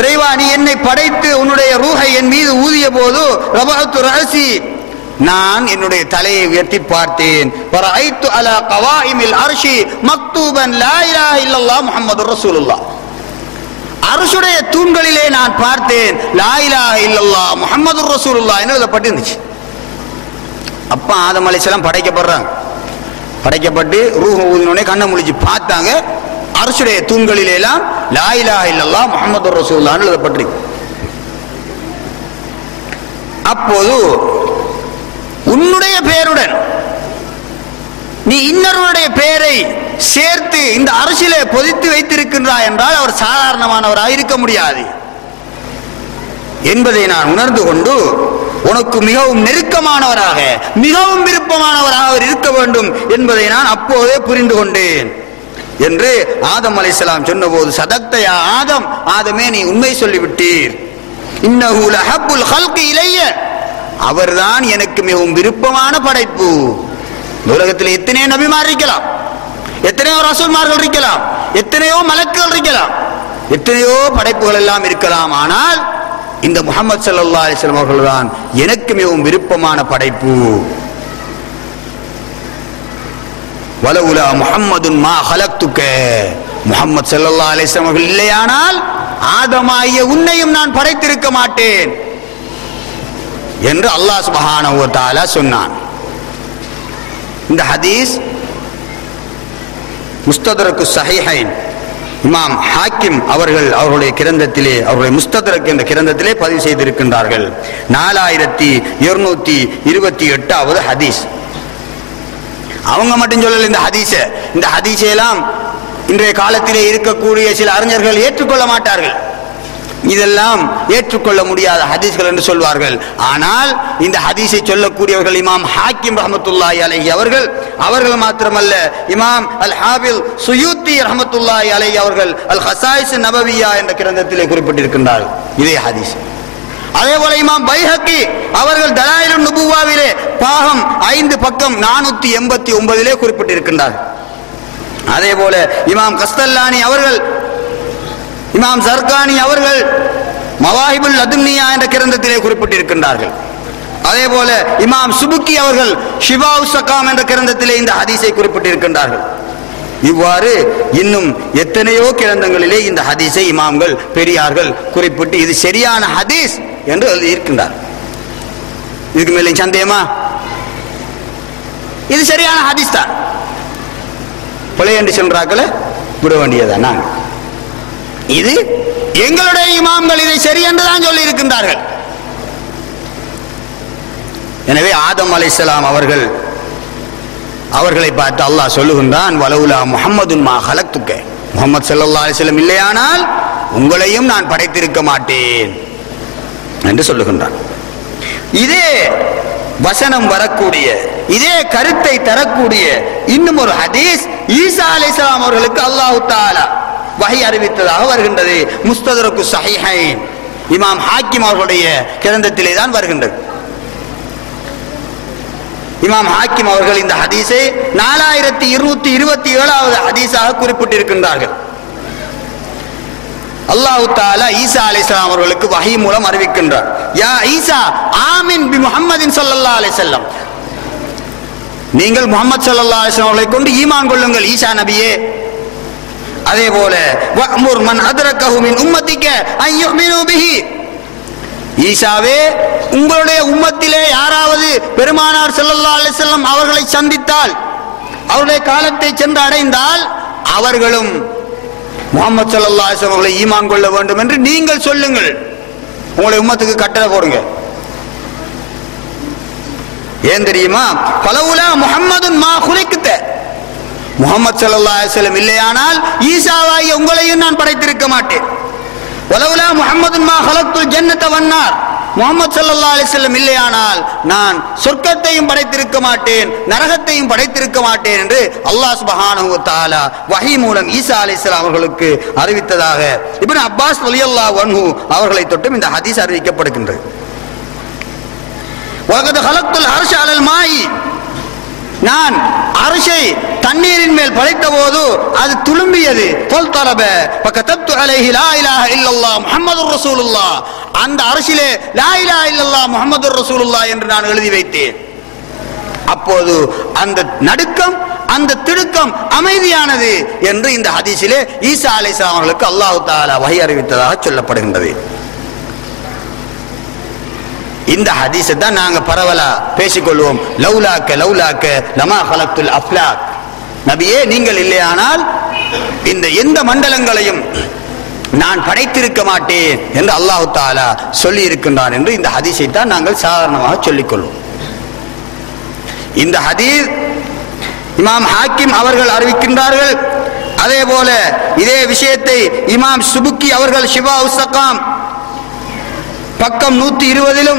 இறைவா நீ என்னை படைத்து உன்னுடைய ரூஹை என் மீது ஊதிய போது ரபஅத்து ரஅசி, நான் என்னுடைய தலையை உயர்த்தி பார்த்தேன், வரஐத்து அலா கவாயிமில் அர்ஷி மக்தூபன் லா இலாஹ இல்லல்லாஹ் முஹம்மதுர் ரசூலுல்லாஹ், அர்ஷுடைய தூண்களிலே நான் பார்த்தேன் லா இலாஹ இல்லல்லாஹ் முஹம்மதுர் ரசூலுல்லாஹ் என்று எழுதப்பட்டிருந்துச்சு. அப்ப ஆதம் அலைஹிஸ்ஸலாம் படைக்கப்படுறாங்க. படைக்கப்பட்டு ரூஹ ஊதினோடனே கண்ணை முழிச்சு பார்த்தாங்க, அர்ஷுடைய தூண்களிலே எல்லாம் லா இலாஹ இல்லல்லாஹ் முஹம்மதுர் ரசூலுல்லாஹ் எழுதப்பட்டிருக்கு. அப்போது உன்னுடைய பெயருடன் நீ இன்னொருடைய பெயரை சேர்த்து இந்த அரசியலை பொதித்து வைத்திருக்கின்றாய் என்றால் அவர் சாதாரணமானவராக இருக்க முடியாது என்பதை நான் உணர்ந்து கொண்டு உனக்கு மிகவும் நெருக்கமானவராக மிகவும் விருப்பமானவராக அவர் இருக்க வேண்டும் என்பதை நான் அப்போதே புரிந்து கொண்டேன் என்று ஆதம் அலைஹிஸ்ஸலாம் சொன்னபோது, சதக்தயா ஆதம், ஆதமே நீ உண்மை சொல்லிவிட்டீர், இன்னஹு லஹப்புல் ஹல்கி இலைய, அவர்தான் எனக்கு மிகவும் விருப்பமான படைப்பு. உலகத்தில் எத்தனையோ நபிமார் இருக்கலாம், எத்தனையோ ரசூல்மார்கள் இருக்கலாம், எத்தனையோ மலக்குகள் இருக்கலாம், எத்தனையோ படைப்புகள் எல்லாம் இருக்கலாம், ஆனால் இந்த முஹம்மது ஸல்லல்லாஹு அலைஹி வஸல்லம் அவர்கள் தான் எனக்கு மிகவும் விருப்பமான படைப்பு. வலவுலா முஹம்மதுன் மா ஹலக்துக, முஹம்மது ஸல்லல்லாஹு அலைஹி வஸல்லம் அவர்கள் இல்லையானால் ஆதமாகிய உன்னையும் நான் படைத்திருக்க மாட்டேன் என்று அல்லாஹ் சுப்ஹானஹு வ தஆலா சொன்னான். இந்த ஹதீஸ் முஸ்தத்ரக்கு ஸஹீஹைன் இமாம் ஹாக்கிம் அவர்கள் அவருடைய கிரந்தத்திலே, அவருடைய முஸ்தத்ரக் என்ற கிரந்தத்திலே பதிவு செய்திருக்கின்றார்கள். 4228வது ஹதீஸ். அவங்க மட்டும் சொல்லல இந்த ஹதீஸை எல்லாம் இன்றைய காலத்திலே இருக்கக்கூடிய சில அறிஞர்கள் ஏற்றுக்கொள்ள மாட்டார்கள். இதெல்லாம் ஏற்றுக்கொள்ள முடியாத ஹதீஸ்கள் என்று சொல்வார்கள். ஆனால் இந்த ஹதீஸை சொல்லக்கூடியவர்கள் இமாம் ஹாக்கிம் ரஹ்மத்துல்லாஹி அலைஹி அவர்கள் மாத்திரமல்ல, இமாம் அல் ஹாஃபிஸ் சுயூத்தி ரஹ்மத்துல்லாஹி அலைஹி அவர்கள் அல் ஹஸாயிஸ் நபவியா என்ற கிரந்தத்திலே குறிப்பிட்டிருக்கின்றார்கள் இதே ஹதீஸ். அதே போல இமாம் பைஹக்கி அவர்கள் தலாயிலுன் நுபுவாவிலே பாகம் 5 பக்கம் 489 குறிப்பிட்டிருக்கின்றார்கள். அதே போல இமாம் கஸ்தல்லானி அவர்கள், இமாம் ஜர்கானி அவர்கள் மவாஹிபுல் லதுன்னியா என்ற கிரந்தத்திலே குறிப்பிட்டிருக்கின்றார்கள். அதே போல இமாம் சுபுக்கி அவர்கள் ஷிஃபாஉ ஸகாம் என்ற கிரந்தத்திலே இந்த ஹதீஸை குறிப்பிட்டிருக்கின்றார்கள். இவ்வாறு இன்னும் எத்தனையோ கிரந்தங்களிலே இந்த ஹதீஸை இமாம்கள் பெரியார்கள் குறிப்பிட்டு இது சரியான ஹதீஸ் என்று எழுதியிருக்கின்றார். இதுக்கு மேலே சந்தேகமா? இது சரியான ஹதீஸ் தான், பிழை என்று சொல்றாக்களை விட வேண்டியதான். இது எங்களுடைய இமாம்கள் இதை சரி என்றுதான் சொல்லி இருக்கின்றார்கள். எனவே ஆதம் அலைஹிஸ்ஸலாம் அவர்களை பார்த்து அல்லாஹ் சொல்லுகின்றான், வலவுலா முஹம்மதுன் மா ஹலக்துக, முஹம்மது ஸல்லல்லாஹு அலைஹி வஸல்லம் இல்லையானால் உங்களையும் நான் படைத்திருக்க மாட்டேன் என்று சொல்லுகின்றான். இதே வசனம் வரக்கூடிய, இதே கருத்தை தரக்கூடிய இன்னும் ஒரு ஹதீஸ் ஈசா அலைஹிஸ்ஸலாம் அவர்களுக்கு அல்லாஹ் தஆலா வஹி அறிவித்ததாக வருகின்றது. முஸ்தத்ரக்கு ஸஹீஹைன் இமாம் ஹாக்கிம் அவர்களுடைய கிரந்தத்திலே தான் வருகின்றது. இமாம் ஹாக்கிம் அவர்கள் இந்த ஹதீஸை 4227வது ஹதீஸாக குறிப்பிட்டிருக்கின்றார்கள். அல்லாஹ் தஆலா ஈசா அலைஹிஸ்ஸலாம் அவர்களுக்கு வஹி மூலம் அறிவிக்கின்றார். யா ஈசா ஆமின் பி முஹம்மதின் ஸல்லல்லாஹு அலைஹி வஸல்லம், நீங்கள் முஹம்மது ஸல்லல்லாஹு அலைஹி வஸல்லம் அவர்களை கொண்டு ஈமான் கொள்ளுங்கள் ஈசா நபியே. அதே போல வஅமுர் மன் அத்ரகஹு மின் உம்மத்திக அன் யுமினு பிஹி, ஈசாவே உங்களுடைய உம்மத்திலே யாராவது பெருமானார் ஸல்லல்லாஹு அலைஹி வஸல்லம் அவர்களை சந்தித்தால், அவருடைய காலத்தை சென்று அடைந்தால் அவர்களும் முஹம்மது ஸல்லல்லாஹு அலைஹி வஸல்லம் அவர்களை ஈமான் கொள்ள வேண்டும் என்று நீங்கள் சொல்லுங்கள். உங்களுடைய உம்மத்துக்கு கட்டளை போடுங்க. ஏன் தெரியுமா? பலவுலா முஹம்மதுன் மா குலிக்த, முஹம்மது ஸல்லல்லாஹு அலைஹி வஸல்லம் இல்லையானால் ஈசாவாகிய உங்களையும் நான் படைத்திருக்க மாட்டேன். வலவுலா முஹம்மதுன் மா ஹலக்துல் ஜன்னத வன்னார், முஹம்மது ஸல்லல்லாஹு அலைஹி வஸல்லம் இல்லையானால் நான் சொர்க்கத்தையும் படைத்திருக்க மாட்டேன், நரகத்தையும் படைத்திருக்க மாட்டேன் என்று அல்லாஹ் சுப்ஹானஹு வ தஆலா வஹி மூலம் ஈசா அலைஹிஸ்ஸலாம் அவர்களுக்கு அறிவித்ததாக இப்னு அப்பாஸ் ரலியல்லாஹு அன்ஹு அவர்களை தொட்டும் இந்த ஹதீஸ் அறிவிக்கப்படுகின்றது. வலகத் ஹலக்துல் அர்ஷ அலல் மாயி, நான் அர்ஷை தண்ணீரின் மேல் படைத்த போது அது துளும்பியது. ஃபல்தரப ஃபகதப்து அலைஹி லா இலாஹா இல்லல்லாஹ் முஹம்மதுர் ரசூலுல்லாஹ், அந்த அர்ஷிலே லா இலாஹா இல்லல்லாஹ் முஹம்மதுர் ரசூலுல்லாஹ் என்று நான் எழுதி வைத்தேன். அப்போது அந்த நடுக்கம், அந்த திடுக்கம் அமைதியானது என்று இந்த ஹதீஸிலே ஈசா அலைஹிஸ்ஸலாம் அவர்களுக்கு அல்லாஹ் தஆலா வஹி அறிவித்ததாக சொல்லப்படுகின்றது. இந்த ஹதீஸை தான் நாங்க பரவலா பேசிக்கொள்வோம். லௌலாக்க லௌலாக்க லமா ஹலக்துல் அஃப்லாக், நபியே நீங்கள் இல்லையானால் இந்த எந்த மண்டலங்களையும் நான் படைத்திருக்க மாட்டேன் என்று அல்லாஹ் தஆலா சொல்லி இருக்கின்றான் என்று இந்த ஹதீஸை தான் நாங்கள் சாதாரணமாக சொல்லிக்கொள்வோம். இந்த ஹதீஸ் இமாம் ஹாக்கிம் அவர்கள் அறிவிக்கின்றார்கள். அதே போல இதே விஷயத்தை இமாம் சுபுக்கி அவர்கள் ஷிஃபா உஸ்-ஸகாம் பக்கம் 120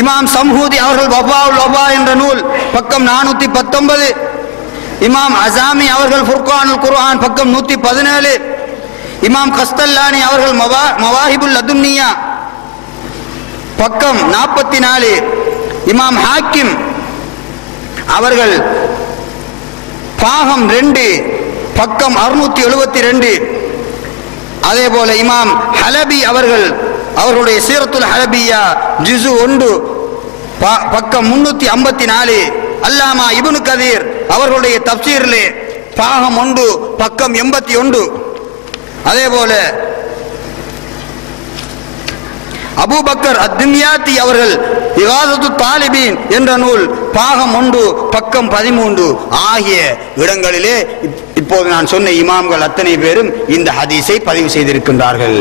இமாம் சம்ஹூதி அவர்கள் வஃபாஉல் வஃபா என்ற நூல் பக்கம் 419, இமாம் அஸாமி அவர்கள் ஃபுர்கானுல் குர்ஆன் பக்கம் 117, இமாம் கஸ்தல்லானி அவர்கள் மவாஹிபுல் லதுன்னியா பக்கம் 44, இமாம் ஹாக்கிம் அவர்கள் பாகம் 2 பக்கம் 672, அதே போல இமாம் ஹலபி அவர்கள் அவர்களுடைய சீரத்துல் ஹலபியா ஜுஸு 1 பக்கம் 354, அல்லாமா இப்னு கதீர் அவர்களுடைய தஃப்சீரிலே பாகம் 1 பக்கம் 81, அதே போல அபூபக்கர் அத்-திம்யாத்தி அவர்கள் இகாதத்துத் தாலிபீன் என்ற நூல் பாகம் 1 பக்கம் 13 ஆகிய இடங்களிலே இப்போது நான் சொன்ன இமாம்கள் அத்தனை பேரும் இந்த ஹதீஸை பதிவு செய்திருக்கின்றார்கள்.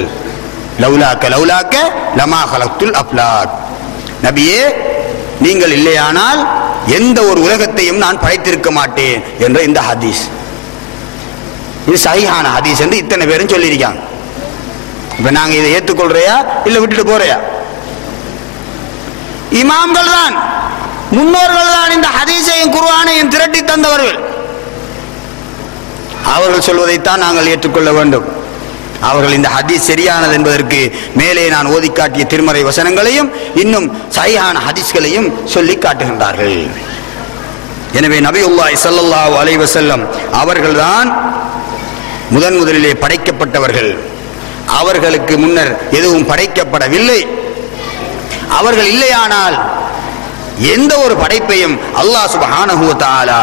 லௌலாக்க லௌலாக்க லமா ஹலக்துல் அஃப்லாக், நபியே நீங்கள் இல்லையானால் எந்த ஒரு உலகத்தையும் நான் படைத்திருக்க மாட்டேன் என்ற இந்த ஹதீஸ், இது சஹீஹான ஹதீஸ் என்று இத்தனை பேரும் சொல்லியிருக்காங்க. இப்ப நாங்க இதை ஏற்றுக்கொள்றையா இல்ல விட்டுட்டு போறையா? இமாம்கள் தான், முன்னோர்கள் தான் இந்த ஹதீஸையும் குர்ஆனையும் திரட்டி தந்தவர்கள். அவர்கள் சொல்வதைத்தான் நாங்கள் ஏற்றுக்கொள்ள வேண்டும். அவர்கள் இந்த ஹதீஸ் சரியானது என்பதற்கு மேலே நான் ஓதி காட்டிய திருமறை வசனங்களையும் இன்னும் சஹீஹான ஹதீஸ்களையும் சொல்லி காட்டுகின்றார்கள். எனவே நபியுல்லாஹி ஸல்லல்லாஹு அலைஹி வஸல்லம் அவர்கள்தான் முதலிலே படைக்கப்பட்டவர்கள். அவர்களுக்கு முன்னர் எதுவும் படைக்கப்படவில்லை. அவர்கள் இல்லையானால் எந்த ஒரு படைப்பையும் அல்லாஹ் சுப்ஹானஹு வ தஆலா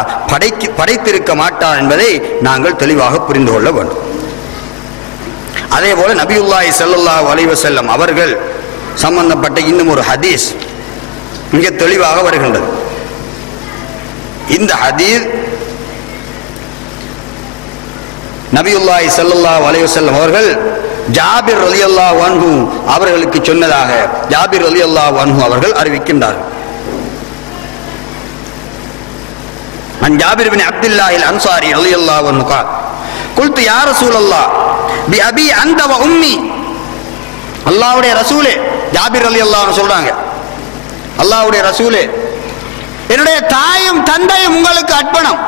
படைத்திருக்க மாட்டார் என்பதை நாங்கள் தெளிவாக புரிந்து கொள்ள வேண்டும். அதே போல நபியுல்லாஹி ஸல்லல்லாஹு அலைஹி வஸல்லம் அவர்கள் சம்பந்தப்பட்ட இன்னும் ஒரு ஹதீஸ் மிக தெளிவாக வருகின்றது. இந்த ஹதீஸ் நபியுல்லாஹி ஸல்லல்லாஹு அலைஹி வஸல்லம் அவர்கள் ஜாபிர் ரலியல்லாஹு அன்ஹு அவர்களுக்கு சொன்னதாக ஜாபிர் ரலியல்லாஹு அன்ஹு அவர்கள் அறிவிக்கின்றார்கள். عن جابر بن عبد الله الأنصاري رضي الله عنه قال குல்து யா ரசூலல்லாஹ் பி அபி அன்த வ உம்மி, அல்லாஹ்வுடைய ரசூலே, ஜாபிர் ரலியல்லாஹு அன்ஹு சொல்றாங்க, அல்லாஹ்வுடைய ரசூலே, என்னுடைய தாயும் தந்தையும் உங்களுக்கு அர்ப்பணம்.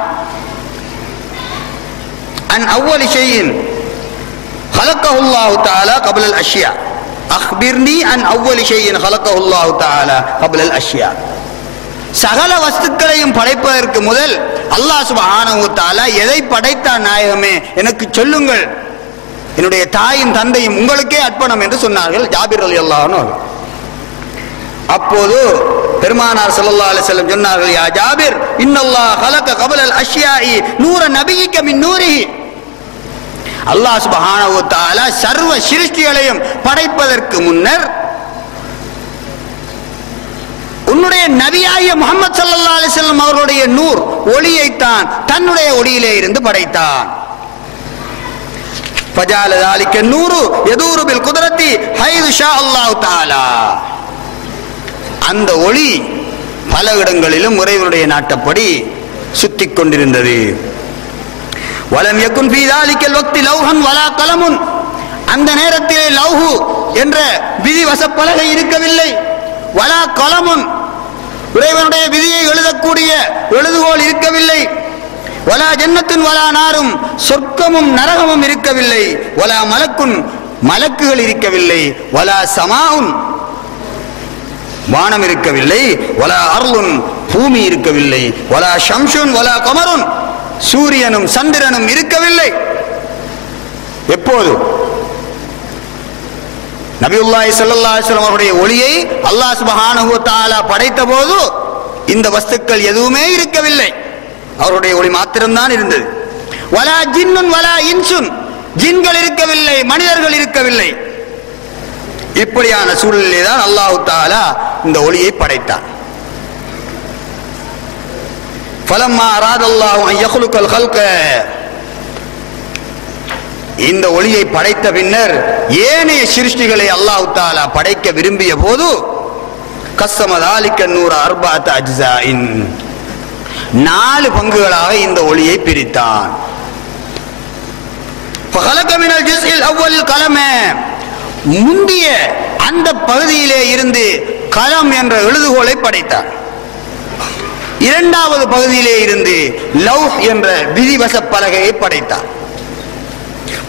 அன் அவ்வலி ஷைஇன் خلقه الله تعالى قبل الاشياء اخبرني عن اول شيء خلقه الله تعالى قبل الاشياء. சகல வஸ்துக்களையும் படைப்பதற்கு முதல் அல்லாஹ் சுப்ஹானஹு வ தஆலா எதை படைத்தான் நாயகமே, எனக்கு சொல்லுங்கள். என்னுடைய தாயும் தந்தையும் உங்களுக்கே அர்ப்பணம் என்று சொன்னார்கள் ஜாபிர் ரலியல்லாஹு அன்ஹு. அப்போது பெருமானார் ஸல்லல்லாஹு அலைஹி வஸல்லம் சொன்னார்கள், யா ஜாபிர் இன்னல்லாஹ் خلق قبل الاشياء نور نبيك من نوره. அல்லாஹ் சுப்ஹானஹு வ தஆலா சர்வ சிருஷ்டிகளையும் படைப்பதற்கு முன்னர் உன்னுடைய நபியாகிய முஹம்மது ஸல்லல்லாஹு அலைஹி வஸல்லம் அவர்களுடைய நூர் ஒளியைத்தான் தன்னுடைய ஒளியிலே இருந்து படைத்தான். ஃபஜால ذلك النور يدور بالقدرة حيث شاء الله تعالى. அந்த ஒளி பல இடங்களிலும் இறைவனுடைய நாட்டப்படி சுத்திக் கொண்டிருந்தது. வலம் யகுன் ஃபீ ذلك الوقت லௌஹன் வலா கலமுன். அந்த நேரத்திலே லௌஹு என்ற விதிவசப்பலகை இருக்கவில்லை, வலா கலமுன் இறைவனுடைய விதியை எழுதக்கூடிய எழுதுகோல் இருக்கவில்லை, வலா ஜன்னத்துன் வலா நாரும் சொர்க்கமும் நரகமும் இருக்கவில்லை, வலா மலக்குன் மலக்குகள் இருக்கவில்லை, வலா சமாஉன் வானம் இருக்கவில்லை, வலா அர்லுன் பூமி இருக்கவில்லை, வலா ஷம்சுன் வலா கமருன் சூரியனும் சந்திரனும் இருக்கவில்லை. எப்போது நபியுல்லாஹி ஸல்லல்லாஹு அலைஹி வஸல்லம் அவருடைய ஒளியை அல்லாஹ் சுப்ஹானஹு வ தஆலா படைத்த போது இந்த வஸ்துக்கள் எதுவுமே இருக்கவில்லை, அவருடைய ஒளி மாத்திரம்தான் இருந்தது. வலா ஜின்னுன் வலா இன்சுன் ஜின்கள் இருக்கவில்லை, மனிதர்கள் இருக்கவில்லை. இப்படியான சூழலிலே தான் அல்லாஹ் தஆலா இந்த ஒளியை படைத்தான். ஃபலம்மா அராதல்லாஹு அன் யக்லுகல் ஹல்க, இந்த ஒளியை படைத்த பின்னர் ஏனைய சிருஷ்டிகளை அல்லாஹ் தஆலா படைக்க விரும்பிய போது கஸ்ஸம ذلك النور أربعة أجزاء 4 பங்குகளாக இந்த ஒளியை பிரித்தான். فخلق من الجزء الأول القلم, முந்திய அந்த பகுதியிலே இருந்து கலம் என்ற எழுதுகோலை படைத்தார். இரண்டாவது பகுதியிலே இருந்து லௌஹ் என்ற விதிவச பலகையை படைத்தார்.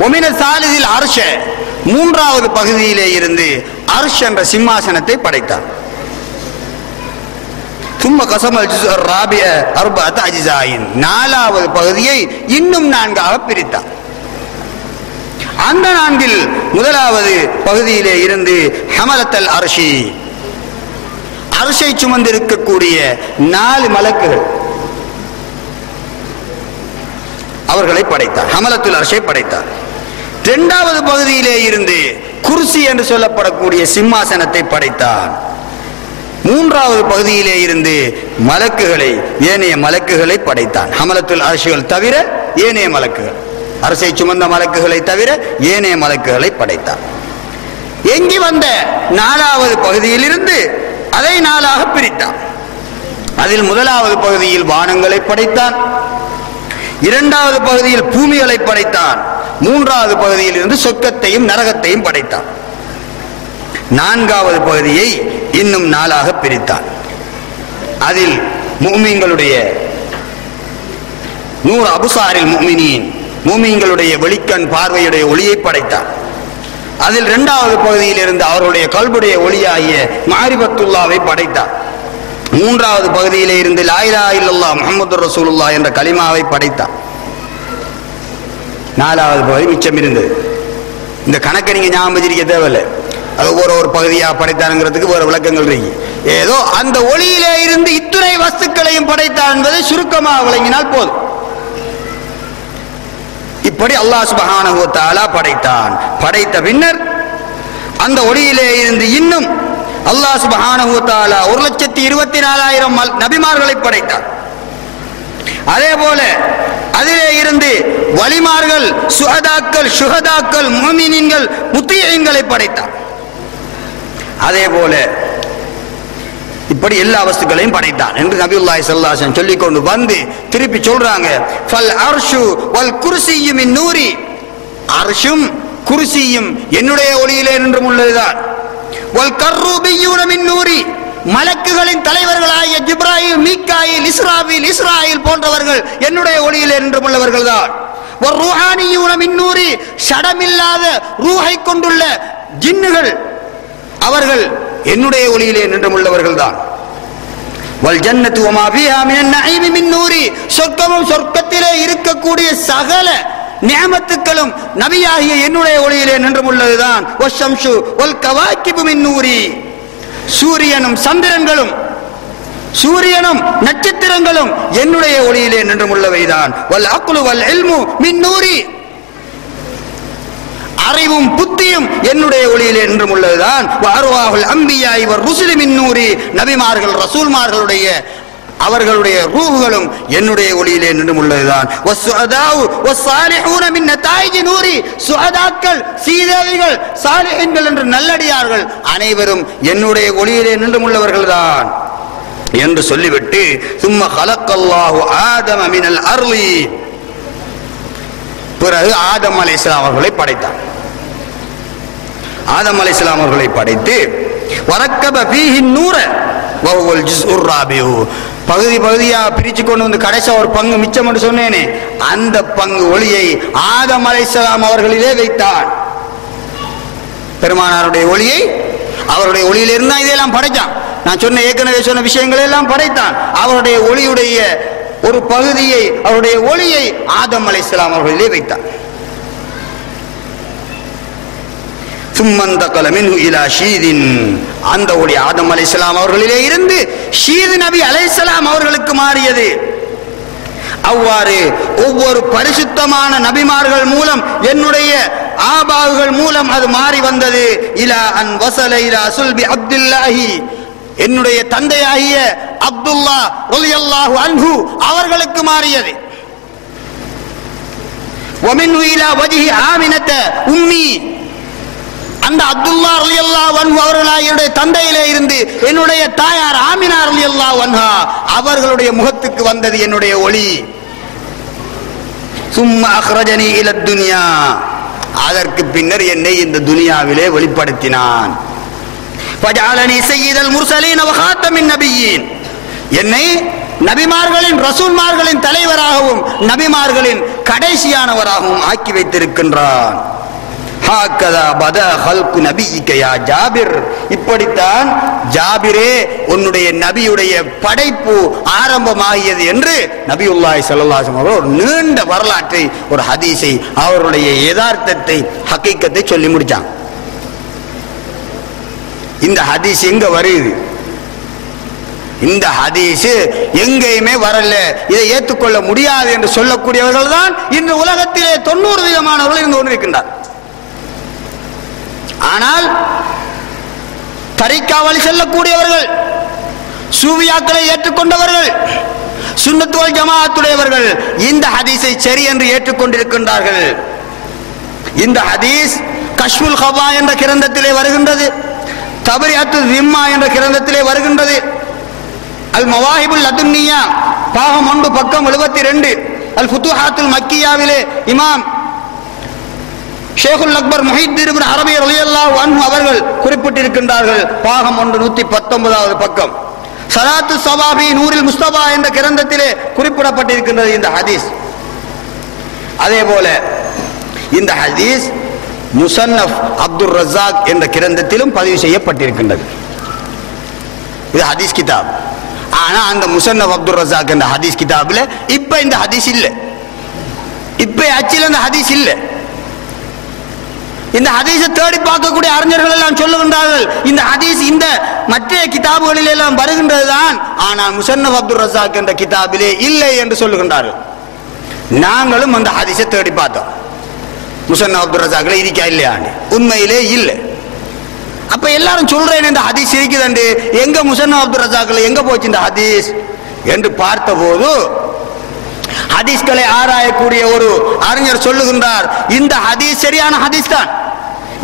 ஒமின சாலிதில் அர்ஷ, மூன்றாவது பகுதியிலே இருந்து அர்ஷ் என்ற சிம்மாசனத்தை படைத்தார். தும்ம கஸமல் ஜுஸ்அ ராபிஅ அர்பஅத அஜ்ஸாயின், நாலாவது பகுதியை இன்னும் 4ஆக பிரித்தார். அந்த 4இல் முதலாவது பகுதியிலே இருந்து ஹமலத்தல் அர்ஷி, அர்ஷை சுமந்திருக்கக்கூடிய 4 மலக்குகள் அவர்களை படைத்தார், ஹமலத்துல் அர்ஷை படைத்தார். இரண்டாவது பகுதியிலே இருந்து குர்சி என்று சொல்லப்படக்கூடிய சிம்மாசனத்தை படைத்தார். மூன்றாவது பகுதியிலே இருந்து மலக்குகளை, ஏனைய மலக்குகளை படைத்தான். ஹமலத்துல் அர்ஷிகள் தவிர ஏனைய மலக்குகள், அரசை சுமந்த மலக்குகளை தவிர ஏனைய மலக்குகளை படைத்தான். எங்கி வந்த 4வது பகுதியிலிருந்து அதை 4ஆக பிரித்தான். அதில் முதலாவது பகுதியில் வானங்களை படைத்தான், இரண்டாவது பகுதியில் பூமிகளை படைத்தான், மூன்றாவது பகுதியில் இருந்து சொர்க்கத்தையும் நரகத்தையும் படைத்தான். 4வது பகுதியை இன்னும் 4ஆக பிரித்தான். அதில் முஃமின்களுடைய நூர் அபுசாரில் முஃமினீன், முஃமின்களுடைய வெளிக்கண் பார்வையுடைய ஒளியை படைத்தான். அதில் 2வது பகுதியில் இருந்து அவருடைய கல்புடைய ஒளியாகிய மாரிபத்துல்லாவை படைத்தார். 3வது பகுதியிலே இருந்து லா இலாஹா இல்லல்லாஹ் முஹம்மதுர் ரசூலுல்லாஹ் என்ற கலிமாவை படைத்தார். 4வது பகுதி மிச்சம் இருந்தது. இந்த கணக்கை நீங்க ஞாபகம் வச்சிருக்க தேவையில்லை, அது ஒரு பகுதியா படைத்தாருங்கிறதுக்கு ஒரு விளக்கங்கள் இருக்கு. ஏதோ அந்த ஒளியிலே இருந்து இத்துணை வஸ்துக்களையும் படைத்தார் என்பதை சுருக்கமாக விளங்கினால் போதும். இப்படி அல்லாஹ் சுப்ஹானஹு வ தஆலா படைத்தான். படைத்த பின்னர் அந்த ஒளியிலே இருந்து இன்னும் அல்லாஹ் சுப்ஹானஹு வ தஆலா 1,24,000 நபிமார்களை படைத்தார். அதே போல அதிலே இருந்து வலிமார்கள், சுஹதாக்கள், ஷுஹதாக்கள், முஃமினீன்கள், முத்தீஈன்களை படைத்தார். அதே போல இப்படி எல்லா வஸ்துக்களையும் படைத்தான் என்று நபியுல்லாஹி ஸல்லல்லாஹு அலைஹி வஸல்லம் சொல்லிக் கொண்டு வந்து திருப்பி சொல்றாங்க, ஃபல் அர்ஷு வல் குர்சியு மின் நூரி, அர்ஷும் குர்சியும் என்னுடைய ஒளியிலே நின்றும் உள்ளதுதான். வல் கர்ரூபியூன மின் நூரி, மலக்குகளின் தலைவர்களாகிய ஜிப்ராயில், மீகாயில், இஸ்ராஃபீல், இஸ்ராயில் போன்றவர்கள் என்னுடைய ஒளியிலே நின்றும் உள்ளவர்கள் தான். வல் ரூஹானியூன மின் நூரி, ஷடமில்லாத ரூஹை கொண்டுள்ள ஜின்னுகள் அவர்கள் என்னுடைய ஒளியிலே நின்றும் உள்ளவர்கள் தான். வல் ஜன்னத்து வமா ஃபீஹா மினன் நஈமி மின் நூரி, சொர்க்கமும் சொர்க்கத்திலே இருக்கக்கூடிய சகல நிஅமத்துக்களும் நபியாகிய என்னுடைய ஒளியிலே நின்றும் உள்ளதுதான். வஷம்சு வல் கவாகிபு மின் நூரி, சூரியனும் சந்திரன்களும் சூரியனும் நட்சத்திரங்களும் என்னுடைய ஒளியிலே நின்றும் உள்ளவைதான். வல் அக்லு வல் இல்மு மின் நூரி, அறிவும் புத்தியும் என்னுடைய ஒளியிலே நின்றும் உள்ளதுதான். வஅர்வாஹுல் அன்பியாஇ வர்ருசுலி மின் நூரி, நபிமார்கள் ரசூல்மார்களுடைய அவர்களுடைய ரூஹுகளும் என்னுடைய ஒளியிலே நின்றும் உள்ளதுதான். வஸ்ஸுஅதாஉ வஸ்ஸாலிஹூன மின் நதாயிஜி நூரி, சுஹதாக்கள், சீதேவிகள், சாலிஹீன்கள் என்று நல்லடியார்கள் அனைவரும் என்னுடைய ஒளியிலே நின்றும் உள்ளவர்கள்தான் என்று சொல்லிவிட்டு சும்ம ஹலக்கல்லாஹு ஆதம மினல் அர்லி, பிறகு ஆதம் அலைஹிஸ்ஸலாம் அவர்களை படைத்தார். ஆதம் அலைஹிஸ்ஸலாம் அவர்களை படைத்து வரக்கப ஃபீஹி நூர வஹுவல் ஜுஸ்உர் ராபிஉ, பகுதி பகுதியா பிரிச்சு கொண்டு வந்து கடைசி ஒரு பங்கு மிச்சம் என்று சொன்னேனே, அந்த பங்கு ஒளியை ஆதம் அலைஹிஸ்ஸலாம் அவர்களிலே வைத்தான். பெருமானாருடைய ஒளியை அவருடைய ஒளியில இருந்தா இதெல்லாம் படைத்தான். நான் சொன்ன ஏற்கனவே சொன்ன விஷயங்களை எல்லாம் படைத்தான். அவருடைய ஒளியுடைய ஒரு பகுதியை, அவருடைய ஒளியை ஆதம் அலைஹிஸ்ஸலாம் அவர்களிலே வைத்தான். சும்மந்தகல மின்ஹு இலா ஷீதின், அந்த ஒளி ஆதம் அலைஹிஸ்ஸலாம் அவர்களிலே இருந்து ஷீத் நபி அலைஹிஸ்ஸலாம் அவர்களுக்கு மாறியது. அவ்வாறு ஒவ்வொரு பரிசுத்தமான நபிமார்கள் மூலம், என்னுடைய ஆபாவுகள் மூலம் அது மாறி வந்தது. இலா அன் வஸல இலா சுல்பி அப்துல்லாஹி, என்னுடைய தந்தையாகிய அப்துல்லா ரலியல்லாஹு அன்ஹு அவர்களுக்கு மாறியது. வமின்ஹு இலா வஜ்ஹி ஆமினத உம்மி, அந்த அப்துல்லா ரலியல்லாஹு அன்ஹு அவர்களுடைய தந்தையிலே இருந்து என்னுடைய தாயார் ஆமினா ரலியல்லாஹு அன்ஹா அவர்களுடைய முகத்துக்கு வந்தது என்னுடைய ஒளி. சும்ம அக்ரஜனி இலத் துன்யா, அதற்கு பின்னர் என்னை இந்த துனியாவிலே வெளிப்படுத்தினான். ஃபஜஅலனி ஸய்யிதல் முர்ஸலீன வ ஹாத்தமின் நபிய்யீன், என்னை நபிமார்களின் ரசூல்மார்களின் தலைவராகவும் நபிமார்களின் கடைசியானவராகவும் ஆக்கி வைத்திருக்கின்றான். ஹாக்கதா பதா ஹல்கு நபியிக யா ஜாபிர், இப்படித்தான் ஜாபிரே உன்னுடைய நபியுடைய படைப்பு ஆரம்பமாகியது என்று நபியுல்லாஹி ஸல்லல்லாஹு அலைஹி வஸல்லம் ஒரு நீண்ட வரலாற்றை, ஒரு ஹதீஸை, அவருடைய யதார்த்தத்தை, ஹகீகத்தை சொல்லி முடிச்சாங்க. இந்த ஹதீஸ் எங்க வருது? இந்த ஹதீஸ் எங்கேயுமே வரல, இதை ஏற்றுக்கொள்ள முடியாது என்று சொல்லக்கூடியவர்கள் தான் இன்று உலகத்திலே 90% இருந்து கொண்டிருக்கின்றார். ஆனால் தரிக்காவல் செல்லக்கூடியவர்கள், சூஃபியாக்களை ஏற்றுக்கொண்டவர்கள், சுன்னத் வல் ஜமாஅத்துடையவர்கள் இந்த ஹதீஸை சரி என்று ஏற்றுக்கொண்டிருக்கின்றார்கள். இந்த ஹதீஸ் கஷ்ஃபுல் ஹபா என்ற கிரந்தத்திலே வருகின்றது, தபரிஅத்து ஸிம்மா என்ற கிரந்தத்திலே வருகின்றது, அல் மவாஹிபுல் லதுன்னியா பாகம் 1 பக்கம் 72, அல் ஃபுதுஹாத்துல் மக்கியாவிலே இமாம் ஷேகுல் அக்பர் முஹித்தீன் இப்னு அரபி ரலியல்லாஹு அன்ஹு அவர்கள் குறிப்பிட்டிருக்கின்றார்கள். பாகம் 1 119வது பக்கம். ஸலாத்து ஸவாபி நூரில் முஸ்தபா என்ற கிரந்தத்திலே குறிப்பிடப்பட்டிருக்கின்றது இந்த ஹதீஸ். அதே போல இந்த ஹதீஸ் முஸன்னஃப் அப்துர் ரஸாக் என்ற கிரந்தத்திலும் பதிவு செய்யப்பட்டிருக்கின்றது. இது ஹதீஸ் கிதாப். ஆனா அந்த முஸன்னஃப் அப்துர் ரஸாக் என்ற ஹதீஸ் கிதாபில் இப்ப இந்த ஹதீஸ் இல்லை, இப்ப அச்சில் அந்த ஹதீஸ் இல்லை. இந்த ஹதீஸை தேடி பார்க்கக்கூடிய அறிஞர்கள் எல்லாம் சொல்லுகின்றார்கள், இந்த ஹதீஸ் இந்த மற்ற கிதாபுகளில் எல்லாம் வருகின்றதுதான், ஆனால் முஸன்னஃப் அப்துர் ரஸாக் என்ற கிதாபிலே இல்லை என்று சொல்லுகின்றார்கள். நாங்களும் அந்த ஹதீஸை தேடி பார்த்தோம், முஸன்னஃப் அப்துர் ரஸாக்ல இருக்கா இல்லையான்னு, உண்மையிலே இல்லை. அப்ப எல்லாரும் சொல்றேன் இந்த ஹதீஸ் இருக்குதுண்டு, எங்க முஸன்னஃப் அப்துர் ரஸாக்ல எங்க போச்சு இந்த ஹதீஸ் என்று பார்த்தபோது ஹதீஸ்களை ஆராயக்கூடிய ஒரு அறிஞர் சொல்லுகின்றார், இந்த ஹதீஸ் சரியான ஹதீஸ் தான்,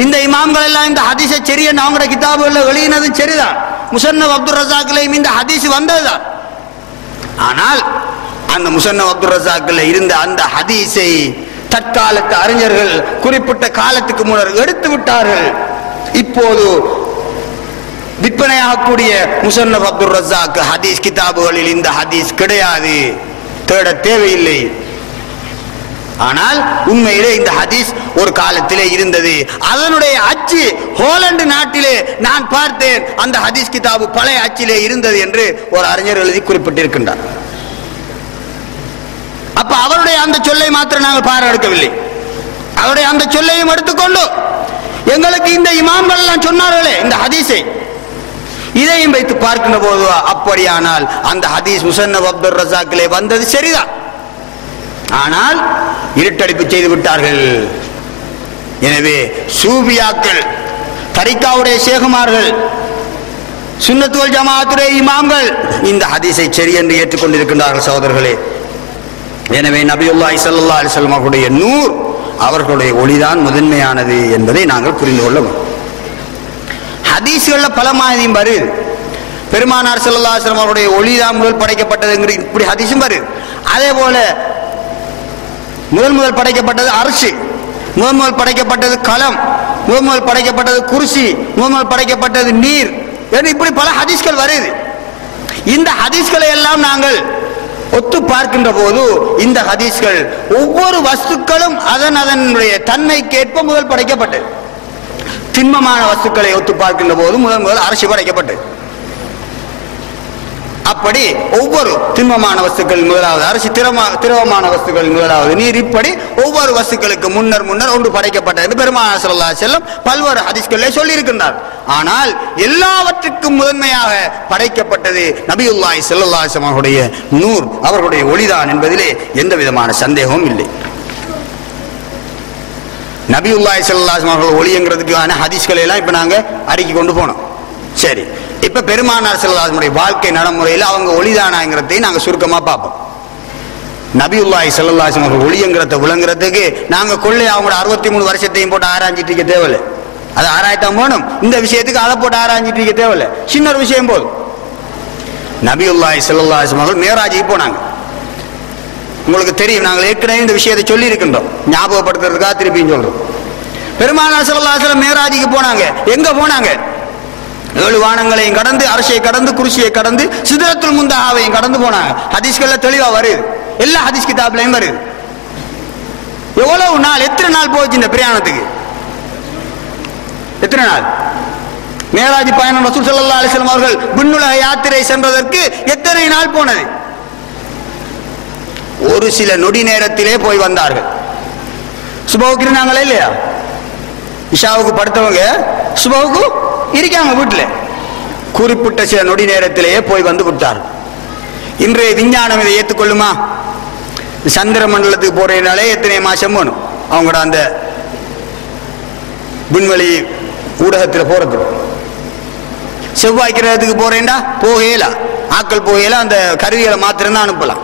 இந்த இமாம்கள் எல்லாம் இந்த ஹதீஸை சரி என்று அவங்களோட கிதாபுகளில் வெளியினது சரிதான். முஸன்னஃப் அப்துர் ரஸாக்லையும் இந்த ஹதீஸ் வந்ததுதான். ஆனால் அந்த முஸன்னஃப் அப்துர் ரஸாக்ல இருந்த அந்த ஹதீஸை தற்காலத்து அறிஞர்கள் குறிப்பிட்ட காலத்துக்கு முன்னர் எடுத்து விட்டார்கள். இப்போது விற்பனையாகக்கூடிய முஸன்னஃப் அப்துர் ரஸாக் ஹதீஸ் கிதாபுகளில் இந்த ஹதீஸ் கிடையாது, தேட தேவையில்லை. ஆனால் உண்மையிலே இந்த ஹதீஸ் ஒரு காலத்திலே இருந்தது. அதனுடைய அச்சு ஹோலந்து நாட்டிலே நான் பார்த்தேன், அந்த ஹதீஸ் கிதாபு பழைய அச்சிலே இருந்தது என்று ஒரு அறிஞர் எழுதி குறிப்பிட்டிருக்கின்றார். அப்ப அவருடைய அந்த சொல்லை மாத்திரம் நாங்கள் பாராட்டவில்லை, அவருடைய அந்த சொல்லையும் எடுத்துக்கொண்டு எங்களுக்கு இந்த இமாம்கள் எல்லாம் சொன்னார்களே இந்த ஹதீஸை, இதையும் வைத்து பார்க்கின்ற போது அப்படியானால் அந்த ஹதீஸ் முஸன்னஃப் அப்துர் ரஸாக்கிலே வந்தது சரிதான். ஆனால் இருட்டடிப்பு செய்து விட்டார்கள். எனவே சூபியாக்கள், தரிகாவுடைய ஷேகுமார்கள், சுன்னத் வல் ஜமாஅத்துடைய இமாம்கள் இந்த ஹதீஸை சரி என்று ஏற்றுக்கொண்டிருக்கின்றார்கள் சகோதரர்களே. எனவே நபியுல்லாஹி ஸல்லல்லாஹு அலைஹி வஸல்லம் அவர்களுடைய நூர், அவர்களுடைய ஒளிதான் முதன்மையானது என்பதை நாங்கள் புரிந்து கொள்ள வேண்டும். ஹதீஸ்கள்ல பல மாதிரியும் வருது. பெருமானார் ஸல்லல்லாஹு அலைஹி வஸல்லம் அவருடைய ஒளிதான் முதல் படைக்கப்பட்டது இப்படி ஹதீஸும் வருது. அதே போல முதல் படைக்கப்பட்டது அர்ஷ், முதல் படைக்கப்பட்டது கலம், முதல் படைக்கப்பட்டது குர்சி, முதல் படைக்கப்பட்டது நீர் என்று இப்படி பல ஹதீஸ்கள் வருது. இந்த ஹதீஸ்களை எல்லாம் நாங்கள் ஒத்து பார்க்கின்ற போது இந்த ஹதீஸ்கள் ஒவ்வொரு வஸ்துக்களும் அதனுடைய தன்மைக்கேற்ப முதல் படைக்கப்பட்டது. திண்மமான வஸ்துக்களை ஒத்து பார்க்கின்ற போது முதல் அரிசி படைக்கப்பட்டது. அப்படி ஒவ்வொரு திண்மமான வஸ்துக்கள் முதலாவது அரிசி, திரவமான வஸ்துக்கள் முதலாவது நீர், இப்படி ஒவ்வொரு வஸ்துக்களுக்கு முன்னர் ஒன்று படைக்கப்பட்டது என்று பெருமானார் ஸல்லல்லாஹு அலைஹி வஸல்லம் பல்வேறு ஹதீஸ்களிலே சொல்லி இருக்கின்றார். ஆனால் எல்லாவற்றுக்கும் முதன்மையாக படைக்கப்பட்டது நபியுல்லாஹி ஸல்லல்லாஹு அலைஹி வஸல்லம் அவருடைய நூர், அவர்களுடைய ஒளிதான் என்பதிலே எந்த விதமான சந்தேகமும் இல்லை. நபியுல்லாஹி ஸல்லல்லாஹு அலைஹி வஸல்லம் அவர்கள் ஒளிங்கிறதுக்கான ஹதீஸ்களை எல்லாம் இப்ப நாங்க அறிக்கை கொண்டு போனோம். சரி, இப்ப பெருமானார் ஸல்லல்லாஹு அலைஹி வஸல்லம் வாழ்க்கை நடைமுறையில் அவங்க ஒளிதானாங்கிறதை நாங்க சுருக்கமா பார்ப்போம். நபியுல்லாஹி ஸல்லல்லாஹு அலைஹி வஸல்லம் ஒளிங்கிறத விளங்குறதுக்கு நாங்க கொள்ளை அவங்களோட 63 வருஷத்தையும் போட்டு ஆராய்ஞ்சிட்டு இருக்க தேவையில்லை. அது ஆராய்த்தான் போகணும். இந்த விஷயத்துக்கு அதை போட்டு ஆராய்ஞ்சிட்டு இருக்க தேவையில்லை. சின்ன ஒரு விஷயம் போதும். நபியுல்லாஹி ஸல்லல்லாஹு அலைஹி வஸல்லம் மேராஜுக்கு போனாங்க. உங்களுக்கு தெரியும், நாங்கள் ஏற்கனவே இந்த விஷயத்தை சொல்லி இருக்கின்றோம், ஞாபகப்படுத்துறதுக்காக திருப்பியும் சொல்றோம். பெருமானார் ஸல்லல்லாஹு அலைஹி வஸல்லம் மேராஜுக்கு போனாங்க. எங்க போனாங்க? 7 வானங்களையும் கடந்து, அர்ஷை கடந்து, குர்சியை கடந்து, சிதறத்துல் முன்தஹாவையும் கடந்து போனாங்க. ஹதீஸ்கள்ல தெளிவா வருது, எல்லா ஹதீஸ் கிதாப்லயும் வருது. எவ்வளவு நாள், எத்தனை நாள் போச்சு இந்த பிரயாணத்துக்கு? எத்தனை நாள்? மேராஜ் பயணம் ரசூல் ஸல்லல்லாஹு அலைஹி வஸல்லம் அவர்கள் விண்ணுலக யாத்திரை சென்றதற்கு எத்தனை நாள் போனது? ஒரு சில நொடி நேரத்திலே போய் வந்தார்கள். சுபஹுக்கு இருந்தாங்களே இல்லையா? இஷாவுக்கு படுத்தவங்க சுபஹுக்கு இருக்காங்க வீட்டுல. குறிப்பிட்ட சில நொடி நேரத்திலேயே போய் வந்து விட்டார்கள். இன்றைய விஞ்ஞானம் இதை ஏற்றுக்கொள்ளுமா? சந்திர மண்டலத்துக்கு போறதுனாலே எத்தனை மாசம் வேணும் அவங்களோட அந்த விண்வெளி ஊடகத்தில் போறது. செவ்வாய் கிரகத்துக்கு போறேன்டா போகல, ஆக்கள் போகல, அந்த கருவிகளை மாத்திரம் தான் அனுப்பலாம்.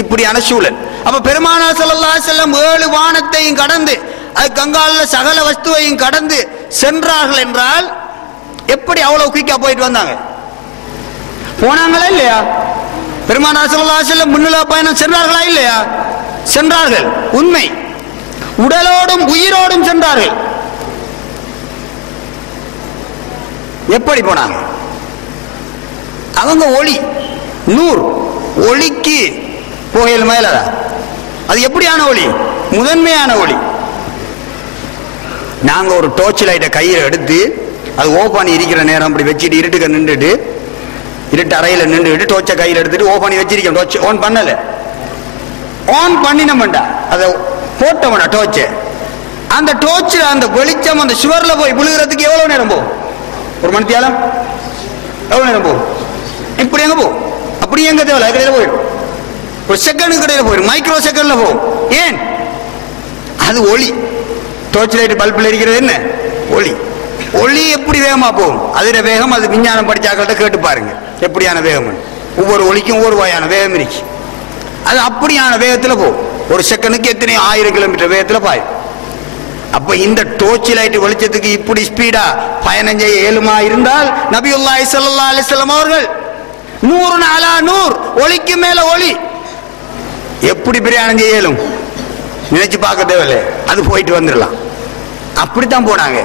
இப்படியான சூழல். அப்ப பெருமானார் ஸல்லல்லாஹு அலைஹி வஸல்லம் 7 வானத்தையும் கடந்து, அது கங்கால சகல வஸ்துவையும் கடந்து சென்றார்கள் என்றால் எப்படி அவ்வளவு குயிக்கா போயிட்டு வந்தாங்க? போனாங்களா இல்லையா? பெருமானார் ஸல்லல்லாஹு அலைஹி வஸல்லம் முன்னுலக பயணம் சென்றார்களா இல்லையா? சென்றார்கள், உண்மை. உடலோடும் உயிரோடும் சென்றார்கள். எப்படி போனாங்க? அவங்க ஒளி, நூர், ஒளிக்கு புகையில் மேலதா. அது எப்படியான ஒளி? முதன்மையான ஒளி. நாங்க ஒரு டோர்ச் லைட்டை கையில் எடுத்து அது ஓபன் இருக்கிற நேரம் அப்படி வச்சுட்டு இருட்டுக்க நின்றுட்டு, இருட்டு அறையில நின்றுட்டு டோர்ச்சை கையில் எடுத்துட்டு ஓபன் வச்சிருக்கோம். டோர்ச் ஆன் பண்ணல, ஆன் பண்ணினோம்டா அதை போட்டோம்டா டோர்ச்சை. அந்த டோர்ச் அந்த வெளிச்சம் அந்த சுவர்ல போய் விழுகிறதுக்கு எவ்வளவு நேரம் போகும்? ஒரு மணித்தியாலம் எவ்வளவு நேரம் போகும்? இப்படி எங்க போகும்? அப்படி எங்க தேவை கடையில் போயிடும். ஒரு செகண்ட் கடையில் போயிடும், மைக்ரோ செகண்ட்ல போகும். ஏன்? அது ஒளி. டோர்ச் லைட் பல்பில் இருக்கிறது என்ன? ஒளி. ஒளி எப்படி வேகமா போகும்? அதுல வேகம், அது விஞ்ஞானம் படிச்சாக்கிட்ட கேட்டு பாருங்க எப்படியான வேகம். ஒவ்வொரு ஒளிக்கும் ஒவ்வொரு வகையான வேகம் இருக்கு. அது அப்படியான வேகத்துல போகும். ஒரு செகண்டுக்கு எத்தனை 1000 கிலோமீட்டர் வேகத்துல பாயும். அப்ப இந்த டோர்ச் லைட் வெளிச்சத்துக்கு இப்படி ஸ்பீடா பயணம் செய்ய இயலுமா இருந்தால் நபியுல்லாஹி ஸல்லல்லாஹு அலைஹி வஸல்லம் அவர்கள் நூறுன் அலா நூர், ஒளிக்கு மேல ஒளி, எப்படி பிரயாணம் செய்ய இயலும்? நினைச்சு பார்க்க தேவையில்லை, அது போயிட்டு வந்துடலாம். அப்படித்தான் போனாங்க.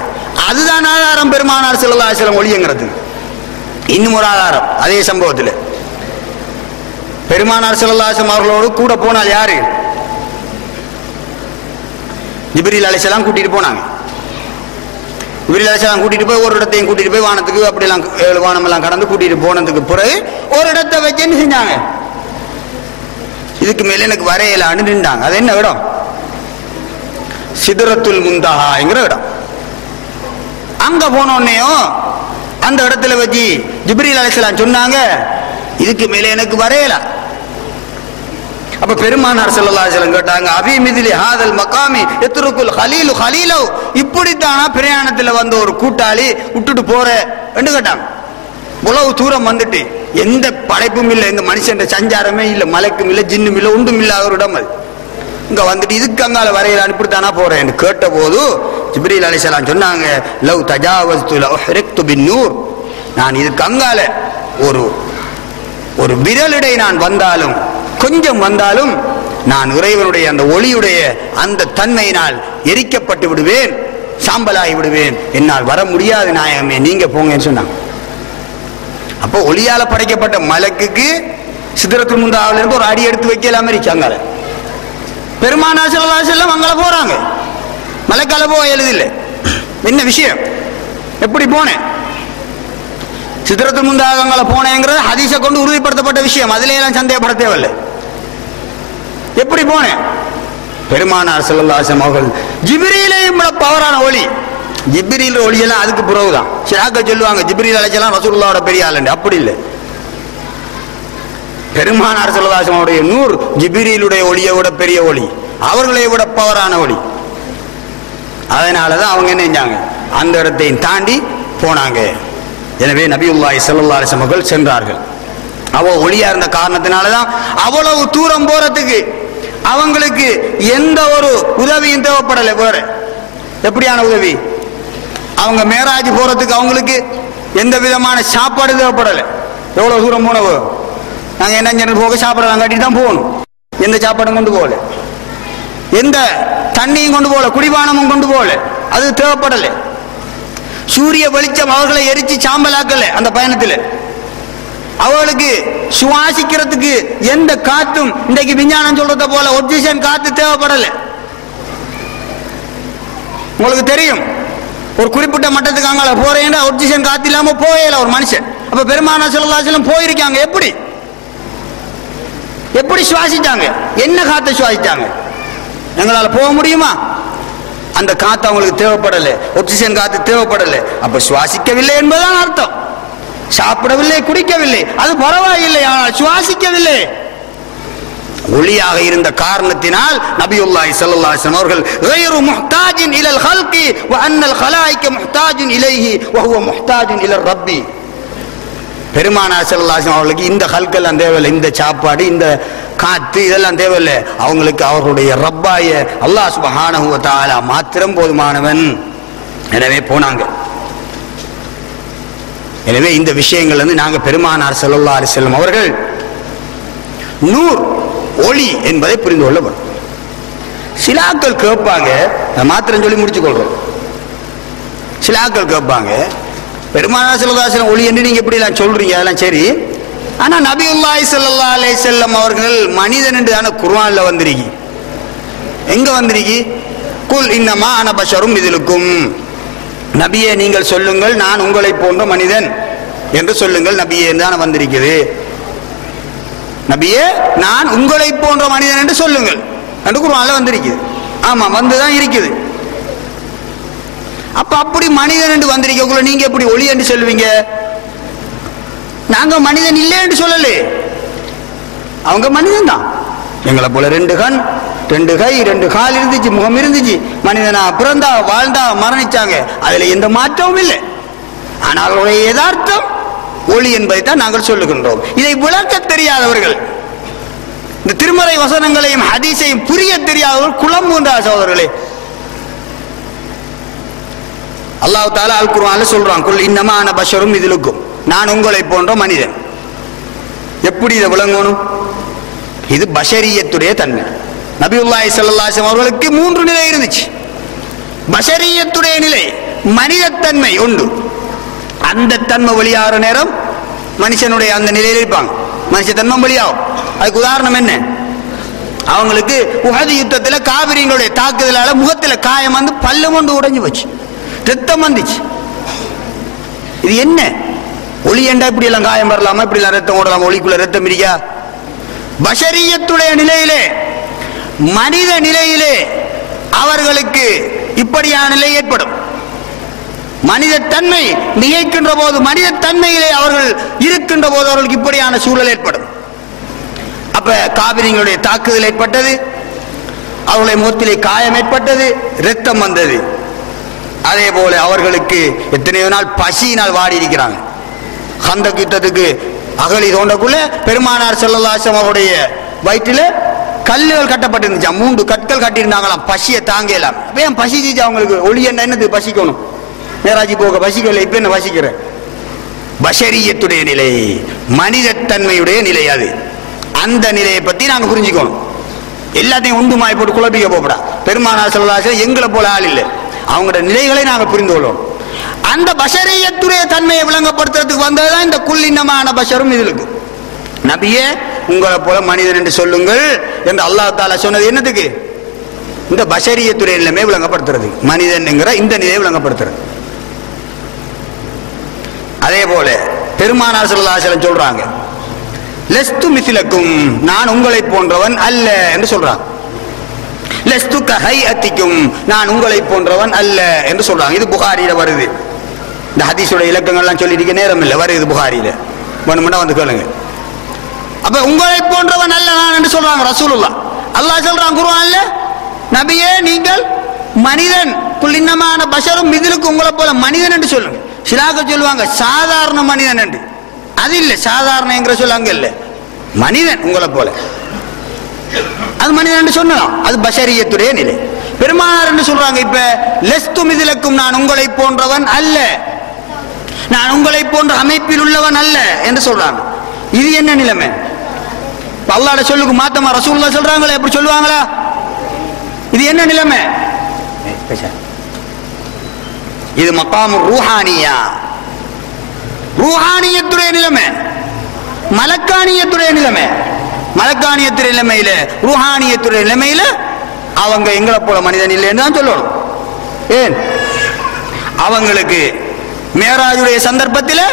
அதுதான் ஆதாரம் பெருமானார் ஸல்லல்லாஹு அலைஹி வஸல்லம் ஒளிங்கிறது. இன்னும் ஒரு ஆதாரம் அதே சம்பவத்தில் பெருமானார் ஸல்லல்லாஹு அலைஹி வஸல்லம் அவர்களோடு கூட போனால் யாரு? ஜிப்ரீல் அலைஹிஸ்ஸலாம் கூட்டிட்டு போனாங்க. ஜிப்ரீல் அலைஹிஸ்ஸலாம் கூட்டிட்டு போய் ஒரு இடத்தையும் கூட்டிட்டு போய் வானத்துக்கு அப்படிலாம் 7 வானமெல்லாம் கடந்து கூட்டிட்டு போனதுக்கு பிறகு ஒரு இடத்தை வச்சு என்ன செஞ்சாங்க? இதுக்கு மேல எனக்கு வரையலான்னு நின்றாங்க. அது என்ன இடம்? சிதறத்துல் முந்தஹாங்கிற இடம். அங்க போனோன்னையும் அந்த இடத்துல வச்சு ஜிப்ரீல் அலைஹிஸ்ஸலாம் சொன்னாங்க, இதுக்கு மேல எனக்கு வரையல. அப்ப பெருமானார் ஸல்லல்லாஹு அலைஹி வஸல்லம் கேட்டாங்க, அபி மித்லி ஹாதல் மகாமி யத்ருகுல் ஹலீலு ஹலீலு, இப்படித்தானா பிரயாணத்துல வந்த ஒரு கூட்டாளி விட்டுட்டு போற என்று கேட்டாங்க. இவ்வளவு தூரம் வந்துட்டு எந்த படைப்பும் இல்லை, இந்த மனுஷன் சஞ்சாரமே இல்லை, மலைக்கும் இல்லை, ஜின்னும் இல்லை, ஒன்றும் இல்லாத ஒரு இடம் அது. இங்க வந்துட்டு இதுக்கு அங்கால வரையலாம் இப்படித்தானா போறேன் கேட்ட போது ஜிப்ரீல் அலைஹிஸ்ஸலாம் சொன்னாங்க, லவ் தஜாவஸ்து லஹ்ரிக்து பின்னூர், நான் இதுக்கு அங்கால ஒரு விரலிடை நான் வந்தாலும், கொஞ்சம் வந்தாலும் நான் இறைவனுடைய அந்த ஒளியுடைய அந்த தன்மையினால் எரிக்கப்பட்டு விடுவேன், சாம்பலாகி விடுவேன், என்னால் வர முடியாது நாயகமே, நீங்க போங்கன்னு சொன்னாங்க. அப்போ ஒளியால படைக்கப்பட்ட மலக்குக்கு சிதறத்துல் முந்தாஹாவில இருந்து ஒரு அடி எடுத்து வைக்கலாம இருக்காங்க. பெருமானார் ஸல்லல்லாஹு அலைஹி வஸல்லம் அங்கல போறாங்க, மலக்கால போக எழுதில்லை. என்ன விஷயம்? எப்படி போனேன்? சிதறத்துல் முந்தாஹாவில போனேங்கிறது ஹதீஸை கொண்டு உறுதிப்படுத்தப்பட்ட விஷயம், அதிலே எல்லாம் சந்தேகப்பட தேவையில்லை. எப்படி போனேன்? பெருமானார் ஸல்லல்லாஹு அலைஹி வஸல்லம் அவர்கள் ஜிப்ரீலையும் பவரான ஒளி, ஜிப்ரீல் ஒளியெல்லாம் அதுக்கு பிறகுதான். ஷியாக்க சொல்லுவாங்க ஜிப்ரீல் அலைஹிஸ்ஸலாம் ரசூலுல்லாஹ்வோட பெரிய ஆளுண்டு, அப்படி இல்லை. பெருமானார் ஸல்லல்லாஹு அலைஹி வஸல்லம் அவருடைய நூர் ஜிப்ரீலுடைய ஒளியை விட பெரிய ஒளி, அவர்களை விட பவரான ஒளி. அதனாலதான் அவங்க என்ன செஞ்சாங்க? அந்த இடத்தையும் தாண்டி போனாங்க. எனவே நபியுல்லாஹி ஸல்லல்லாஹு அலைஹி வஸல்லம் அவர்கள் சென்றார்கள். அவ ஒளியா இருந்த காரணத்தினாலதான் அவ்வளவு தூரம் போறதுக்கு அவங்களுக்கு எந்த ஒரு உதவியும் தேவைப்படலை. வேற எப்படியான உதவி? அவங்க மேராஜ் போறதுக்கு அவங்களுக்கு எந்த விதமான சாப்பாடு தேவைப்படலை. எவ்வளவு தூரம் போனவோ நாங்க என்ன போக சாப்பிடலாம் கட்டிட்டு தான் போகணும். எந்த சாப்பாடும் கொண்டு போகல, எந்த தண்ணியும் கொண்டு போகல, குடிபானமும் கொண்டு போகல, அது தேவைப்படலை. சூரிய வெளிச்சம் அவர்களை எரிச்சு சாம்பலாக்கல. அந்த பயணத்தில் அவர்களுக்கு சுவாசிக்கிறதுக்கு எந்த காத்தும் இன்றைக்கு விஞ்ஞானம் சொல்றத போல ஆக்சிஜன் காத்து தேவைப்படலை. உங்களுக்கு தெரியும், ஒரு குறிப்பிட்ட மட்டத்துக்கு அங்கால போறேன் ஆக்சிஜன் காத்து இல்லாம போயல ஒரு மனுஷன். அப்ப பெருமானார் ஸல்லல்லாஹு அலைஹி வஸல்லம் போயிருக்காங்க. எப்படி சுவாசிச்சாங்க? என்ன காத்தை சுவாசிச்சாங்க? எங்களால போக முடியுமா? அந்த காத்து அவங்களுக்கு தேவைப்படலை, ஆக்சிஜன் காத்து தேவைப்படலை. அப்ப சுவாசிக்கவில்லை என்பதுதான் அர்த்தம். சாப்பிடவில்லை, குடிக்கவில்லை, அது பரவாயில்லை, ஆனால் சுவாசிக்கவில்லை. ஒளியாக இருந்த காரணத்தினால் நபியுல்லாஹி ஸல்லல்லாஹு அலைஹி வஸல்லம் அவர்கள் கைரு முஹ்தாஜின் இலல் ஹல்கி வ அன்னல் ஹலாயிக முஹ்தாஜின் இலைஹி வ ஹுவ முஹ்தாஜின் இலர் ரப்பி. பெருமானார் ஸல்லல்லாஹு அலைஹி வஸல்லம் அவர்களுக்கு இந்த ஹல்கெல்லாம் தேவையில்லை, இந்த சாப்பாடு, இந்த காத்து, இதெல்லாம் தேவையில்லை. அவங்களுக்கு அவர்களுடைய ரப்பாய அல்லாஹ் சுப்ஹானஹு வ தஆலா மாத்திரம் போதுமானவன். எனவே போனாங்க. எனவே இந்த விஷயங்கள் வந்து நாங்க பெருமானார் ஸல்லல்லாஹு அலைஹி வஸல்லம் அவர்கள் நூர் ஒளி என்பதை புரிந்து கொள்ள வேண்டும். சிலாக்கள் கேட்பாங்க, நான் மாத்திரம் சொல்லி முடிச்சு கொள்றேன். சிலாக்கள் கேட்பாங்க, பெருமானார் ஸல்லல்லாஹு அலைஹி வஸல்லம் ஒளி என்று நீங்க எப்படி எல்லாம் சொல்றீங்க? அதெல்லாம் சரி, ஆனா நபியுல்லாஹி ஸல்லல்லாஹு அலைஹி வஸல்லம் அவர்கள் மனிதன் என்று தான குர்ஆன்ல வந்திருக்கு. எங்க வந்திருக்கு? குல் இன்னமா அன பஷரும் மித்லுக்கும், நபியே நீங்கள் சொல்லுங்கள் நான் உங்களை போன்ற மனிதன் என்று சொல்லுங்கள் நபியே தான் வந்திருக்குது. நபியே நான் உங்களை போன்ற மனிதன் என்று சொல்லுங்கள் என்று குர்ஆன்ல வந்திருக்குது. ஆமா, வந்துதான் இருக்குது. அப்ப அப்படி மனிதன் என்று வந்திருக்கக்குள்ள நீங்க எப்படி ஒளி என்று சொல்லுவீங்க? நாங்க மனிதன் இல்லை என்று சொல்லல, அவங்க மனிதன் தான். எங்களை போல 2 கண் 2 கை 2 கால் இருந்துச்சு, முகம் இருந்துச்சு, மனிதனா பிறந்தா வாழ்ந்தா மரணிச்சாங்க, அதுல எந்த மாற்றமும் இல்லை. ஆனால் அவருடைய யதார்த்தம் ஒளி என்பதை தான் நாங்கள் சொல்லுகின்றோம். இதை விளக்க தெரியாதவர்கள், இந்த திருமறை வசனங்களையும் ஹதீஸையும் புரிய தெரியாதவர்கள் குழம்புகின்ற சகோதரர்களே. அல்லாஹ் தஆலா அல் குர்ஆன்ல சொல்றான், குல் இன்னமா அன பஷரும் மித்லுக்கும், நான் உங்களை போன்ற மனிதன். எப்படி இதை விளங்கணும்? இது பஷரியத்துடைய தன்மை. நபியுல்லாஹி ஸல்லல்லாஹு அலைஹி வஸல்லம் அவர்களுக்கு 3 நிலை இருந்துச்சு. பஷரியத்துடைய நிலை, மனிதத்தன்மை ஒன்று. அந்த தன்மை வெளியாகிற நேரம் மனுஷனுடைய அந்த நிலையில் இருப்பாங்க, மனுஷத்தன்மை வெளியாகும். அதுக்கு உதாரணம் என்ன? அவங்களுக்கு உஹது யுத்தத்தில் காவிரிகளுடைய தாக்குதலால முகத்தில் காயம் வந்து பல்லு கொண்டு உடைஞ்சு போச்சு, ரத்தம் வந்துச்சு. இது என்ன ஒளி என்றா இப்படி எல்லாம் காயம் வரலாமா? இப்படி எல்லாம் ரத்தம் ஓடலாமா? ஒளிக்குள்ள ரத்தம் இருக்கா? பஷரியத்துடைய நிலையிலே, மனித நிலையிலே அவர்களுக்கு இப்படியான நிலை ஏற்படும். மனித தன்மை நிகழ்கின்ற போது, மனித தன்மையிலே அவர்கள் இருக்கின்ற போது அவர்களுக்கு இப்படியான சூழல் ஏற்படும். அப்ப காவிரிகளுடைய தாக்குதல் ஏற்பட்டது, அவர்களுடைய முகத்திலே காயம் ஏற்பட்டது, ரத்தம் வந்தது. அதே போல அவர்களுக்கு எத்தனையோ நாள் பசியினால் வாடி இருக்கிறாங்க. கந்தக் யுத்தத்துக்கு அகழி தோண்டக்குள்ள பெருமானார் ஸல்லல்லாஹு அலைஹி வஸல்லம் அவருடைய வயிற்றில கல்லுகள் கட்டப்பட்டிருந்துச்சு, 3 கற்கள் கட்டியிருந்தாங்களாம், பசியை தாங்கலாம். ஏன் பசிச்சு அவங்களுக்கு? ஒளி என்னது பசிக்கணும்? மேராஜி போக பசிக்கல, இப்ப என்ன பசிக்கிற? பஷரியத்துடைய நிலை, மனிதத்தன்மையுடைய நிலை. அது அந்த நிலையை பத்தி நாங்க புரிஞ்சுக்கணும். எல்லாத்தையும் உண்டு மாய் போட்டு குழப்பிக்க போகப்படா. பெருமானார் ஸல்லல்லாஹு அலைஹி வஸல்லம் எங்களை போல ஆள் இல்லை, அவங்களோட நிலைகளை நாங்க புரிந்து கொள்ளணும். அந்த பஷரியத்துடைய தன்மையை விளங்கப்படுத்துறதுக்கு வந்ததுதான் இந்த குல் இன்னமான பஷரும். இதுக்கு நபியே உங்களை போல மனிதன் என்று சொல்லுங்கள் என்று அல்லாஹ் தஆலா சொன்னது என்னதுக்கு? இந்த பஷரியத்துடைய நிலைமை விளங்கப்படுத்துறது, மனிதன் என்கிற இந்த நிலையை விளங்கப்படுத்துறது. அதே போல பெருமானார் ஸல்லல்லாஹு அலைஹி வஸல்லம் சொல்றாங்க, லஸ்து மிஸ்லக்கும், நான் உங்களை போன்றவன் அல்ல என்று சொல்றாங்க. லஸ்து கஹைஅத்திக்கும், நான் உங்களை போன்றவன் அல்ல என்று சொல்றாங்க. இது புகாரியில வருது. இந்த ஹதீஸோட இலக்கங்கள்லாம் சொல்லிட்டு நேரம் இல்லை, வருது புகாரியில, வேணும்னா வந்து கேளுங்க. அப்ப உங்களை போன்றவன் அல்ல நான் என்று சொல்றாங்க ரசூலுல்லாஹ். அல்லாஹ் சொல்றான் குர்ஆன்ல, நபியே நீங்கள் மனிதன், குல் இன்னமான பஷரும் மித்லுக்கும், உங்களை போல மனிதன் என்று சொல்லுங்க. சிலாக்க சொல்லுவாங்க சாதாரண மனிதன் என்று, அது இல்லை, சாதாரணங்கிற சொல்ல அங்க இல்லை, மனிதன் உங்களை போல, அது மனிதன் என்று சொல்லலாம், அது பஷரியத்துடைய நிலை. பெருமானார் என்று சொல்றாங்க இப்ப, லஸ்து மித்லுக்கும், நான் உங்களை போன்றவன் அல்ல, நான் உங்களை போன்ற அமைப்பில் உள்ளவன் அல்ல என்று சொல்றாங்க. இது என்ன நிலைமை? அல்லாஹ்ட சொல்லுக்கு மாத்தமா ரசூலுல்லாஹ் சொல்றாங்களே, எப்படி சொல்லுவாங்களா? இது என்ன நிலைமை? இது மகாமு ரூஹானியா, ரூஹானியத்துடைய நிலைமை, மலக்கானியத்துடைய நிலைமை. மலக்கானியத்துடைய நிலைமையில, ரூஹானியத்துடைய நிலைமையில அவங்க எங்களை போல மனிதன் இல்லைன்னு தான் சொல்லணும். ஏன்? அவங்களுக்கு மேராஜுடைய சந்தர்ப்பத்தில்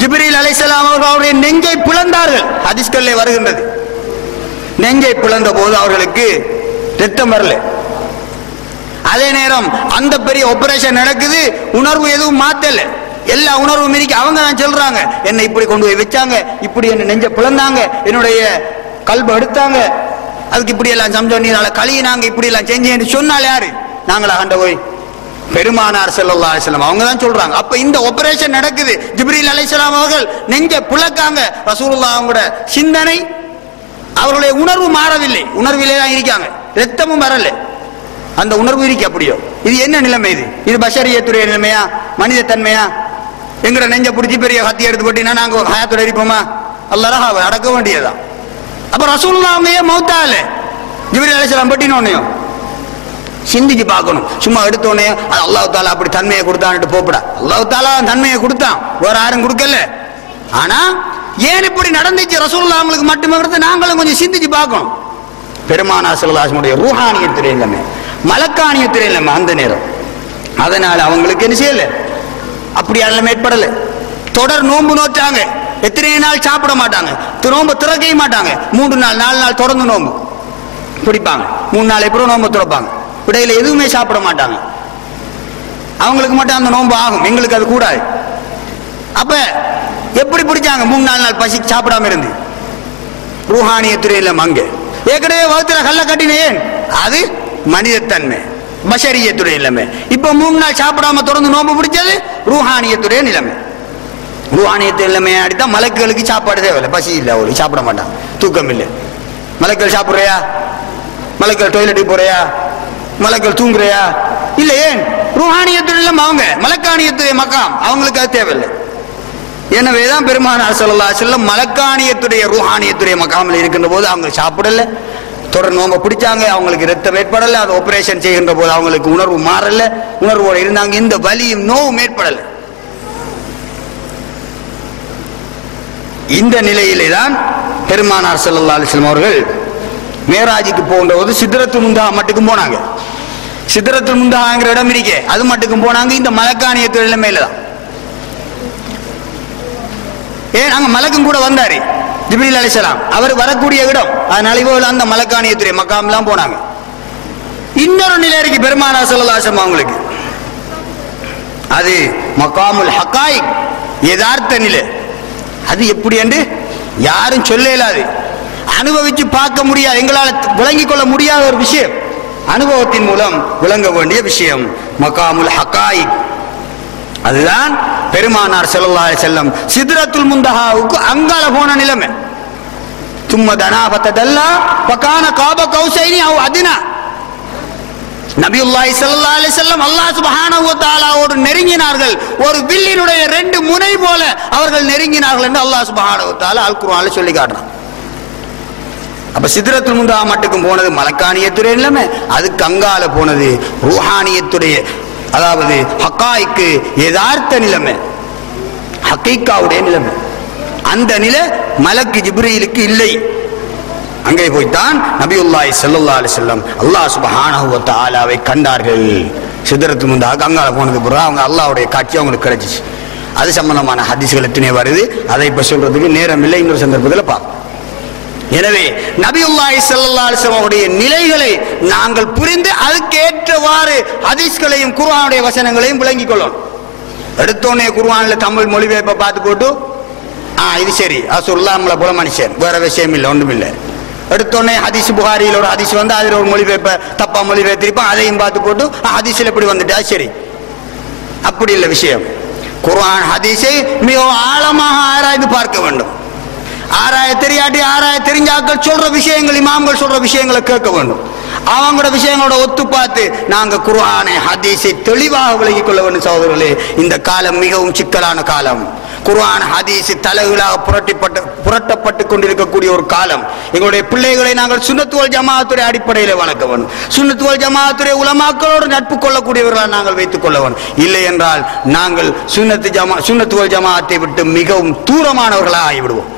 ஜிப்ரீல் அலைஹிஸ்ஸலாம் அவர்களுடைய நெஞ்சை பிளந்தார்கள், ஹதீஸ்களிலே வருகின்றது. நெஞ்சை பிளந்த போது அவர்களுக்கு ரத்தம் வரல. அதே நேரம் அந்த பெரிய ஆபரேஷன் நடக்குது, உணர்வு எதுவும் மாத்தல, எல்லா உணர்வும் இருக்கு. அவங்க தான் சொல்றாங்க, என்னை இப்படி கொண்டு போய் வச்சாங்க, இப்படி என்ன நெஞ்சை பிளந்தாங்க, என்னுடைய கல்பை எடுத்தாங்க, அதுக்கு இப்படி எல்லாம் சம்சம் நீரால கழியினாங்க, இப்படி எல்லாம் செஞ்சேன்னு சொன்னால் யாரு? நாங்களா கண்ட போய் பெருமானார் ஸல்லல்லாஹு அலைஹி வஸல்லம் அவங்க தான் சொல்றாங்க. அப்ப இந்த ஆபரேஷன் நடக்குது, ஜிப்ரீல் அலைஹிஸ்ஸலாம் அவர்கள் நெஞ்சை பிளக்காங்க, ரசூலுல்லாஹ் அவங்களோட சிந்தனை, அவர்களுடைய உணர்வு மாறவில்லை, உணர்விலே தான் இருக்காங்க, ரத்தமும் வரல, அந்த உணர்வு இருக்கு. அப்படியோ இது என்ன நிலைமை? இது பஷரியத்துடைய நிலைமையா, மனித தன்மையா? எங்கட நெஞ்ச பிடிச்சி பெரிய கத்தி எடுத்து போட்டீங்கன்னா நாங்க ஹயாத்தோட இருப்போமா? அல்லாஹ் அடக்க வேண்டியதான். அப்ப ரசூலுல்லாஹ் அவங்க ஏன் மௌத்தால ஜிப்ரீல் அலைஹிஸ்ஸலாம் பட்டினோனையும் சிந்திச்சு பார்க்கணும். சும்மா எடுத்தோடனே அது அல்லாஹ் தஆலா அப்படி தன்மையை கொடுத்தான்ட்டு போப்படா. அல்லாஹ் தஆலா தன்மையை கொடுத்தான், வேற யாரும் கொடுக்கல. ஆனா ஏன் இப்படி நடந்துச்சு ரசூலுல்லாஹ் அவங்களுக்கு மட்டுமே நாங்களும் கொஞ்சம் சிந்திச்சு பார்க்கணும். பெருமானார் ஸல்லல்லாஹு அலைஹி வஸல்லம் ரூஹானியத்துடைய நிலைமை, மலக்கானியத்துடைய நிலைமை அந்த நேரம். அதனால அவங்களுக்கு என்ன செய்யல, அப்படி எல்லாம் ஏற்படல. தொடர் நோன்பு நோற்றாங்க, எத்தனை நாள் சாப்பிட மாட்டாங்க, நோன்பு திறக்கவே மாட்டாங்க. 3 நாள் 4 நாள் தொடர்ந்து நோன்பு பிடிப்பாங்க, 3 நாள் எப்பறம் நோன்பு திறப்பாங்க, இடையில எதுவுமே சாப்பிட மாட்டாங்க. அவங்களுக்கு மட்டும் அந்த நோன்பு ஆகும், எங்களுக்கு அது கூடாது. அப்ப எப்படி பிடிச்சாங்க? 3-4 நாள் பசி சாப்பிடாம இருந்து. ரூஹானியத்துடைய நிலைமை அங்கே. ஏற்கனவே வகுத்துல கல்ல கட்டினேன், அது மனிதத்தன்மை, பஷரியத்துடைய நிலைமை. இப்ப 3 நாள் சாப்பிடாம தொடர்ந்து நோன்பு பிடிச்சது ரூஹானியத்துடைய நிலைமை. ரூஹானியத்துடைய நிலைமையை அடித்தான் மலக்குகளுக்கு சாப்பாடு தேவையில்லை, பசி இல்லை, அவளுக்கு சாப்பிட மாட்டான், தூக்கம் இல்லை. மலக்கள் சாப்பிடுறியா? மலக்கள் டாய்லெட்டுக்கு போறியா? மலக்கள் தூங்குறியா? இல்லை. ஏன்? ரூஹானியத்துடைய அவங்க மலக்கானியத்துடைய மகாம் அவங்களுக்கு அது தேவையில்லை. எனவேதான் பெருமானார் ஸல்லல்லாஹு அலைஹி வஸல்லம் மலக்கானியத்துடைய ரூஹானியத்துடைய மகாமில் இருக்கின்ற போது அவங்க சாப்பிடல, தொடர் நோம்ப பிடிச்சாங்க, அவங்களுக்கு இரத்தம் ஏற்படல, அது ஆபரேஷன் செய்கின்ற போது அவங்களுக்கு உணர்வு மாறல, உணர்வோடு இருந்தாங்க, இந்த வலியும் நோவும் ஏற்படல. இந்த நிலையிலே தான் பெருமானார் ஸல்லல்லாஹு அலைஹி வஸல்லம் அவர்கள் மேராஜுக்கு போகின்ற போது சித்ரத்துல் முன்தஹா மட்டுக்கும் போனாங்க. சித்ரத்துல் முன்தஹாங்கிற இடம் இருக்கே அது மட்டுக்கும் போனாங்க. இந்த மலக்கானியத்துடைய நிலைமையில தான் ஏன் அங்க மலக்கும் கூட வந்தாரு ஜிப்ரீல் அலைஹிஸ்ஸலாம், அவர் வரக்கூடிய இடம், அதனால இவர்கள் அந்த மலக்கானியத்துடைய மக்காம்லாம் போனாங்க. இன்னொரு நிலை இருக்கு பெருமானார் ஸல்லல்லாஹு அலைஹி வஸல்லம் அவங்களுக்கு, அது மகாமுல் ஹகாயிக், யதார்த்த நிலை. அது எப்படி என்று யாரும் சொல்ல இயலாது, அனுபவிச்சு பார்க்க முடியாது, எங்களால் விளங்கிக் கொள்ள முடியாத ஒரு விஷயம், அனுபவத்தின் மூலம் விளங்க வேண்டிய விஷயம் மகாமுல் ஹகாயிக். அதுதான் பெருமானார் ஸல்லல்லாஹு அலைஹி வஸல்லம் சித்ரத்துல் முன்தஹாவுக்கு அங்கால போன நிலைமை. தும்ம தனா ஃபதல்லா வகான காப கௌசைனி அவ் அத்னா. நபியுல்லாஹி ஸல்லல்லாஹு அலைஹி வஸல்லம் அல்லாஹ் சுப்ஹானஹு வ தஆலாவோடு நெருங்கினார்கள், ஒரு வில்லினுடைய 2 முனை போல அவர்கள் நெருங்கினார்கள் என்று அல்லாஹ் சுப்ஹானஹு வ தஆலா அல் குர்ஆனில் சொல்லி காட்டுறான். அப்ப சித்ரத்துல் முன்தஹா மட்டுக்கும் போனது மலக்கானியத்துடைய நிலைமை, அதுக்கு அங்கால போனது ரூஹானியத்துடைய, அதாவது ஹக்காய்க்கு யதார்த்த நிலைமை, ஹக்கீக்காவுடைய நிலைமை. அந்த நிலை மலக்கு ஜிப்ரீலுக்கு இல்லை. அங்கே போய்தான் நபியுல்லாஹி ஸல்லல்லாஹு அலைஹி வஸல்லம் அல்லாஹ் சுப்ஹானஹு வ தஆலாவை கண்டார்கள். சித்ரத்துல் முன்தஹாக்கு அங்கால போனதுக்கு பிறகு அவங்க அல்லாஹ்வுடைய காட்சி அவங்களுக்கு கிடைச்சிச்சு. அது சம்பந்தமான ஹதீஸ்கள் எத்தனை வருது, அதை இப்ப சொல்றதுக்கு நேரம் இல்லை, இன்னொரு சந்தர்ப்பத்தில் பார்ப்போம். எனவே நபியுல்லாஹி ஸல்லல்லாஹு அலைஹி வஸல்லம் அவருடைய நிலைகளை நாங்கள் புரிந்து அதுக்கு ஏற்றவாறு ஹதீஸ்களையும் குர்ஆனுடைய வசனங்களையும் விளங்கிக் கொள்ளணும். எடுத்தோடனே குர்ஆன்ல தமிழ் மொழிபெயர்ப்பை பார்த்து போட்டு இது சரி ரசூலுல்லாஹ் நம்மளை போல மனுஷன், வேற விஷயம் இல்லை, ஒன்றும் இல்லை. எடுத்தோடனே ஹதீஸ் புகாரியில் ஒரு ஹதீஸ் வந்து அதில் ஒரு மொழிபெயர்ப்பை தப்பா மொழிபெயர்த்திருப்பான், அதையும் பார்த்து போட்டு ஹதீஸில் எப்படி வந்துட்டா சரி, அப்படி இல்லை விஷயம். குர்ஆன் ஹதீஸை மிக ஆழமாக ஆராய்ந்து பார்க்க வேண்டும். ஆராய தெரியாட்டி ஆராய தெரிஞ்சாக்கள் சொல்ற விஷயங்கள், இமாம்கள் சொல்ற விஷயங்களை கேட்க வேண்டும். அவங்களோட விஷயங்களோட ஒத்து பார்த்து நாங்க குர்ஆனை ஹதீஸை தெளிவாக விளங்கிக் கொள்ள வேண்டும். சகோதரர்களே, இந்த காலம் மிகவும் சிக்கலான காலம். குர்ஆன் ஹதீஸ் தலைகளாக புரட்டப்பட்டு கொண்டிருக்கக்கூடிய ஒரு காலம். எங்களுடைய பிள்ளைகளை நாங்கள் சுன்னத் வல் ஜமாஅத்துடைய அடிப்படையில் வளர்க்க வேண்டும். சுன்னத் வல் ஜமாஅத்துடைய உலமாக்களோடு நட்பு கொள்ளக்கூடியவர்களாக நாங்கள் வைத்துக் கொள்ள வேண்டும். இல்லை என்றால் நாங்கள் சுன்னத் வல் ஜமாஅத்தை விட்டு மிகவும் தூரமானவர்களாக ஆகிவிடுவோம்.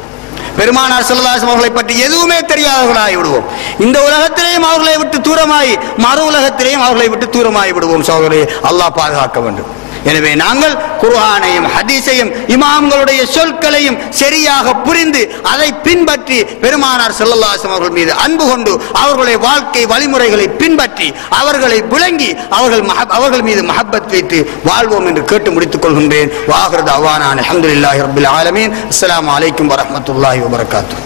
பெருமானார் ஸல்லல்லாஹு அலைஹி வஸல்லம் அவர்களை பற்றி எதுவுமே தெரியாதவர்களாகி விடுவோம். இந்த உலகத்திலேயும் அவர்களை விட்டு தூரமாய், மறு உலகத்திலேயும் அவர்களை விட்டு தூரமாகி விடுவோம். சகோதரரே, அல்லாஹ் பாதுகாக்க வேண்டும். எனவே நாங்கள் குர்ஆனையும் ஹதீஸையும் இமாம்களுடைய சொற்களையும் சரியாக புரிந்து அதை பின்பற்றி பெருமானார் ஸல்லல்லாஹு அலைஹி வஸல்லம் அவர்கள் மீது அன்பு கொண்டு அவர்களுடைய வாழ்க்கை வழிமுறைகளை பின்பற்றி அவர்களை விளங்கி அவர்கள் மீது மஹப்பத் வைத்து வாழ்வோம் என்று கேட்டு முடித்துக் கொள்கின்றேன். வாஹிரு தஅவானா அல்ஹம்துலில்லாஹி ரப்பில் ஆலமீன். அஸ்ஸலாமு அலைக்கும் வரஹ்மத்துல்லாஹி வபரகாத்துஹு.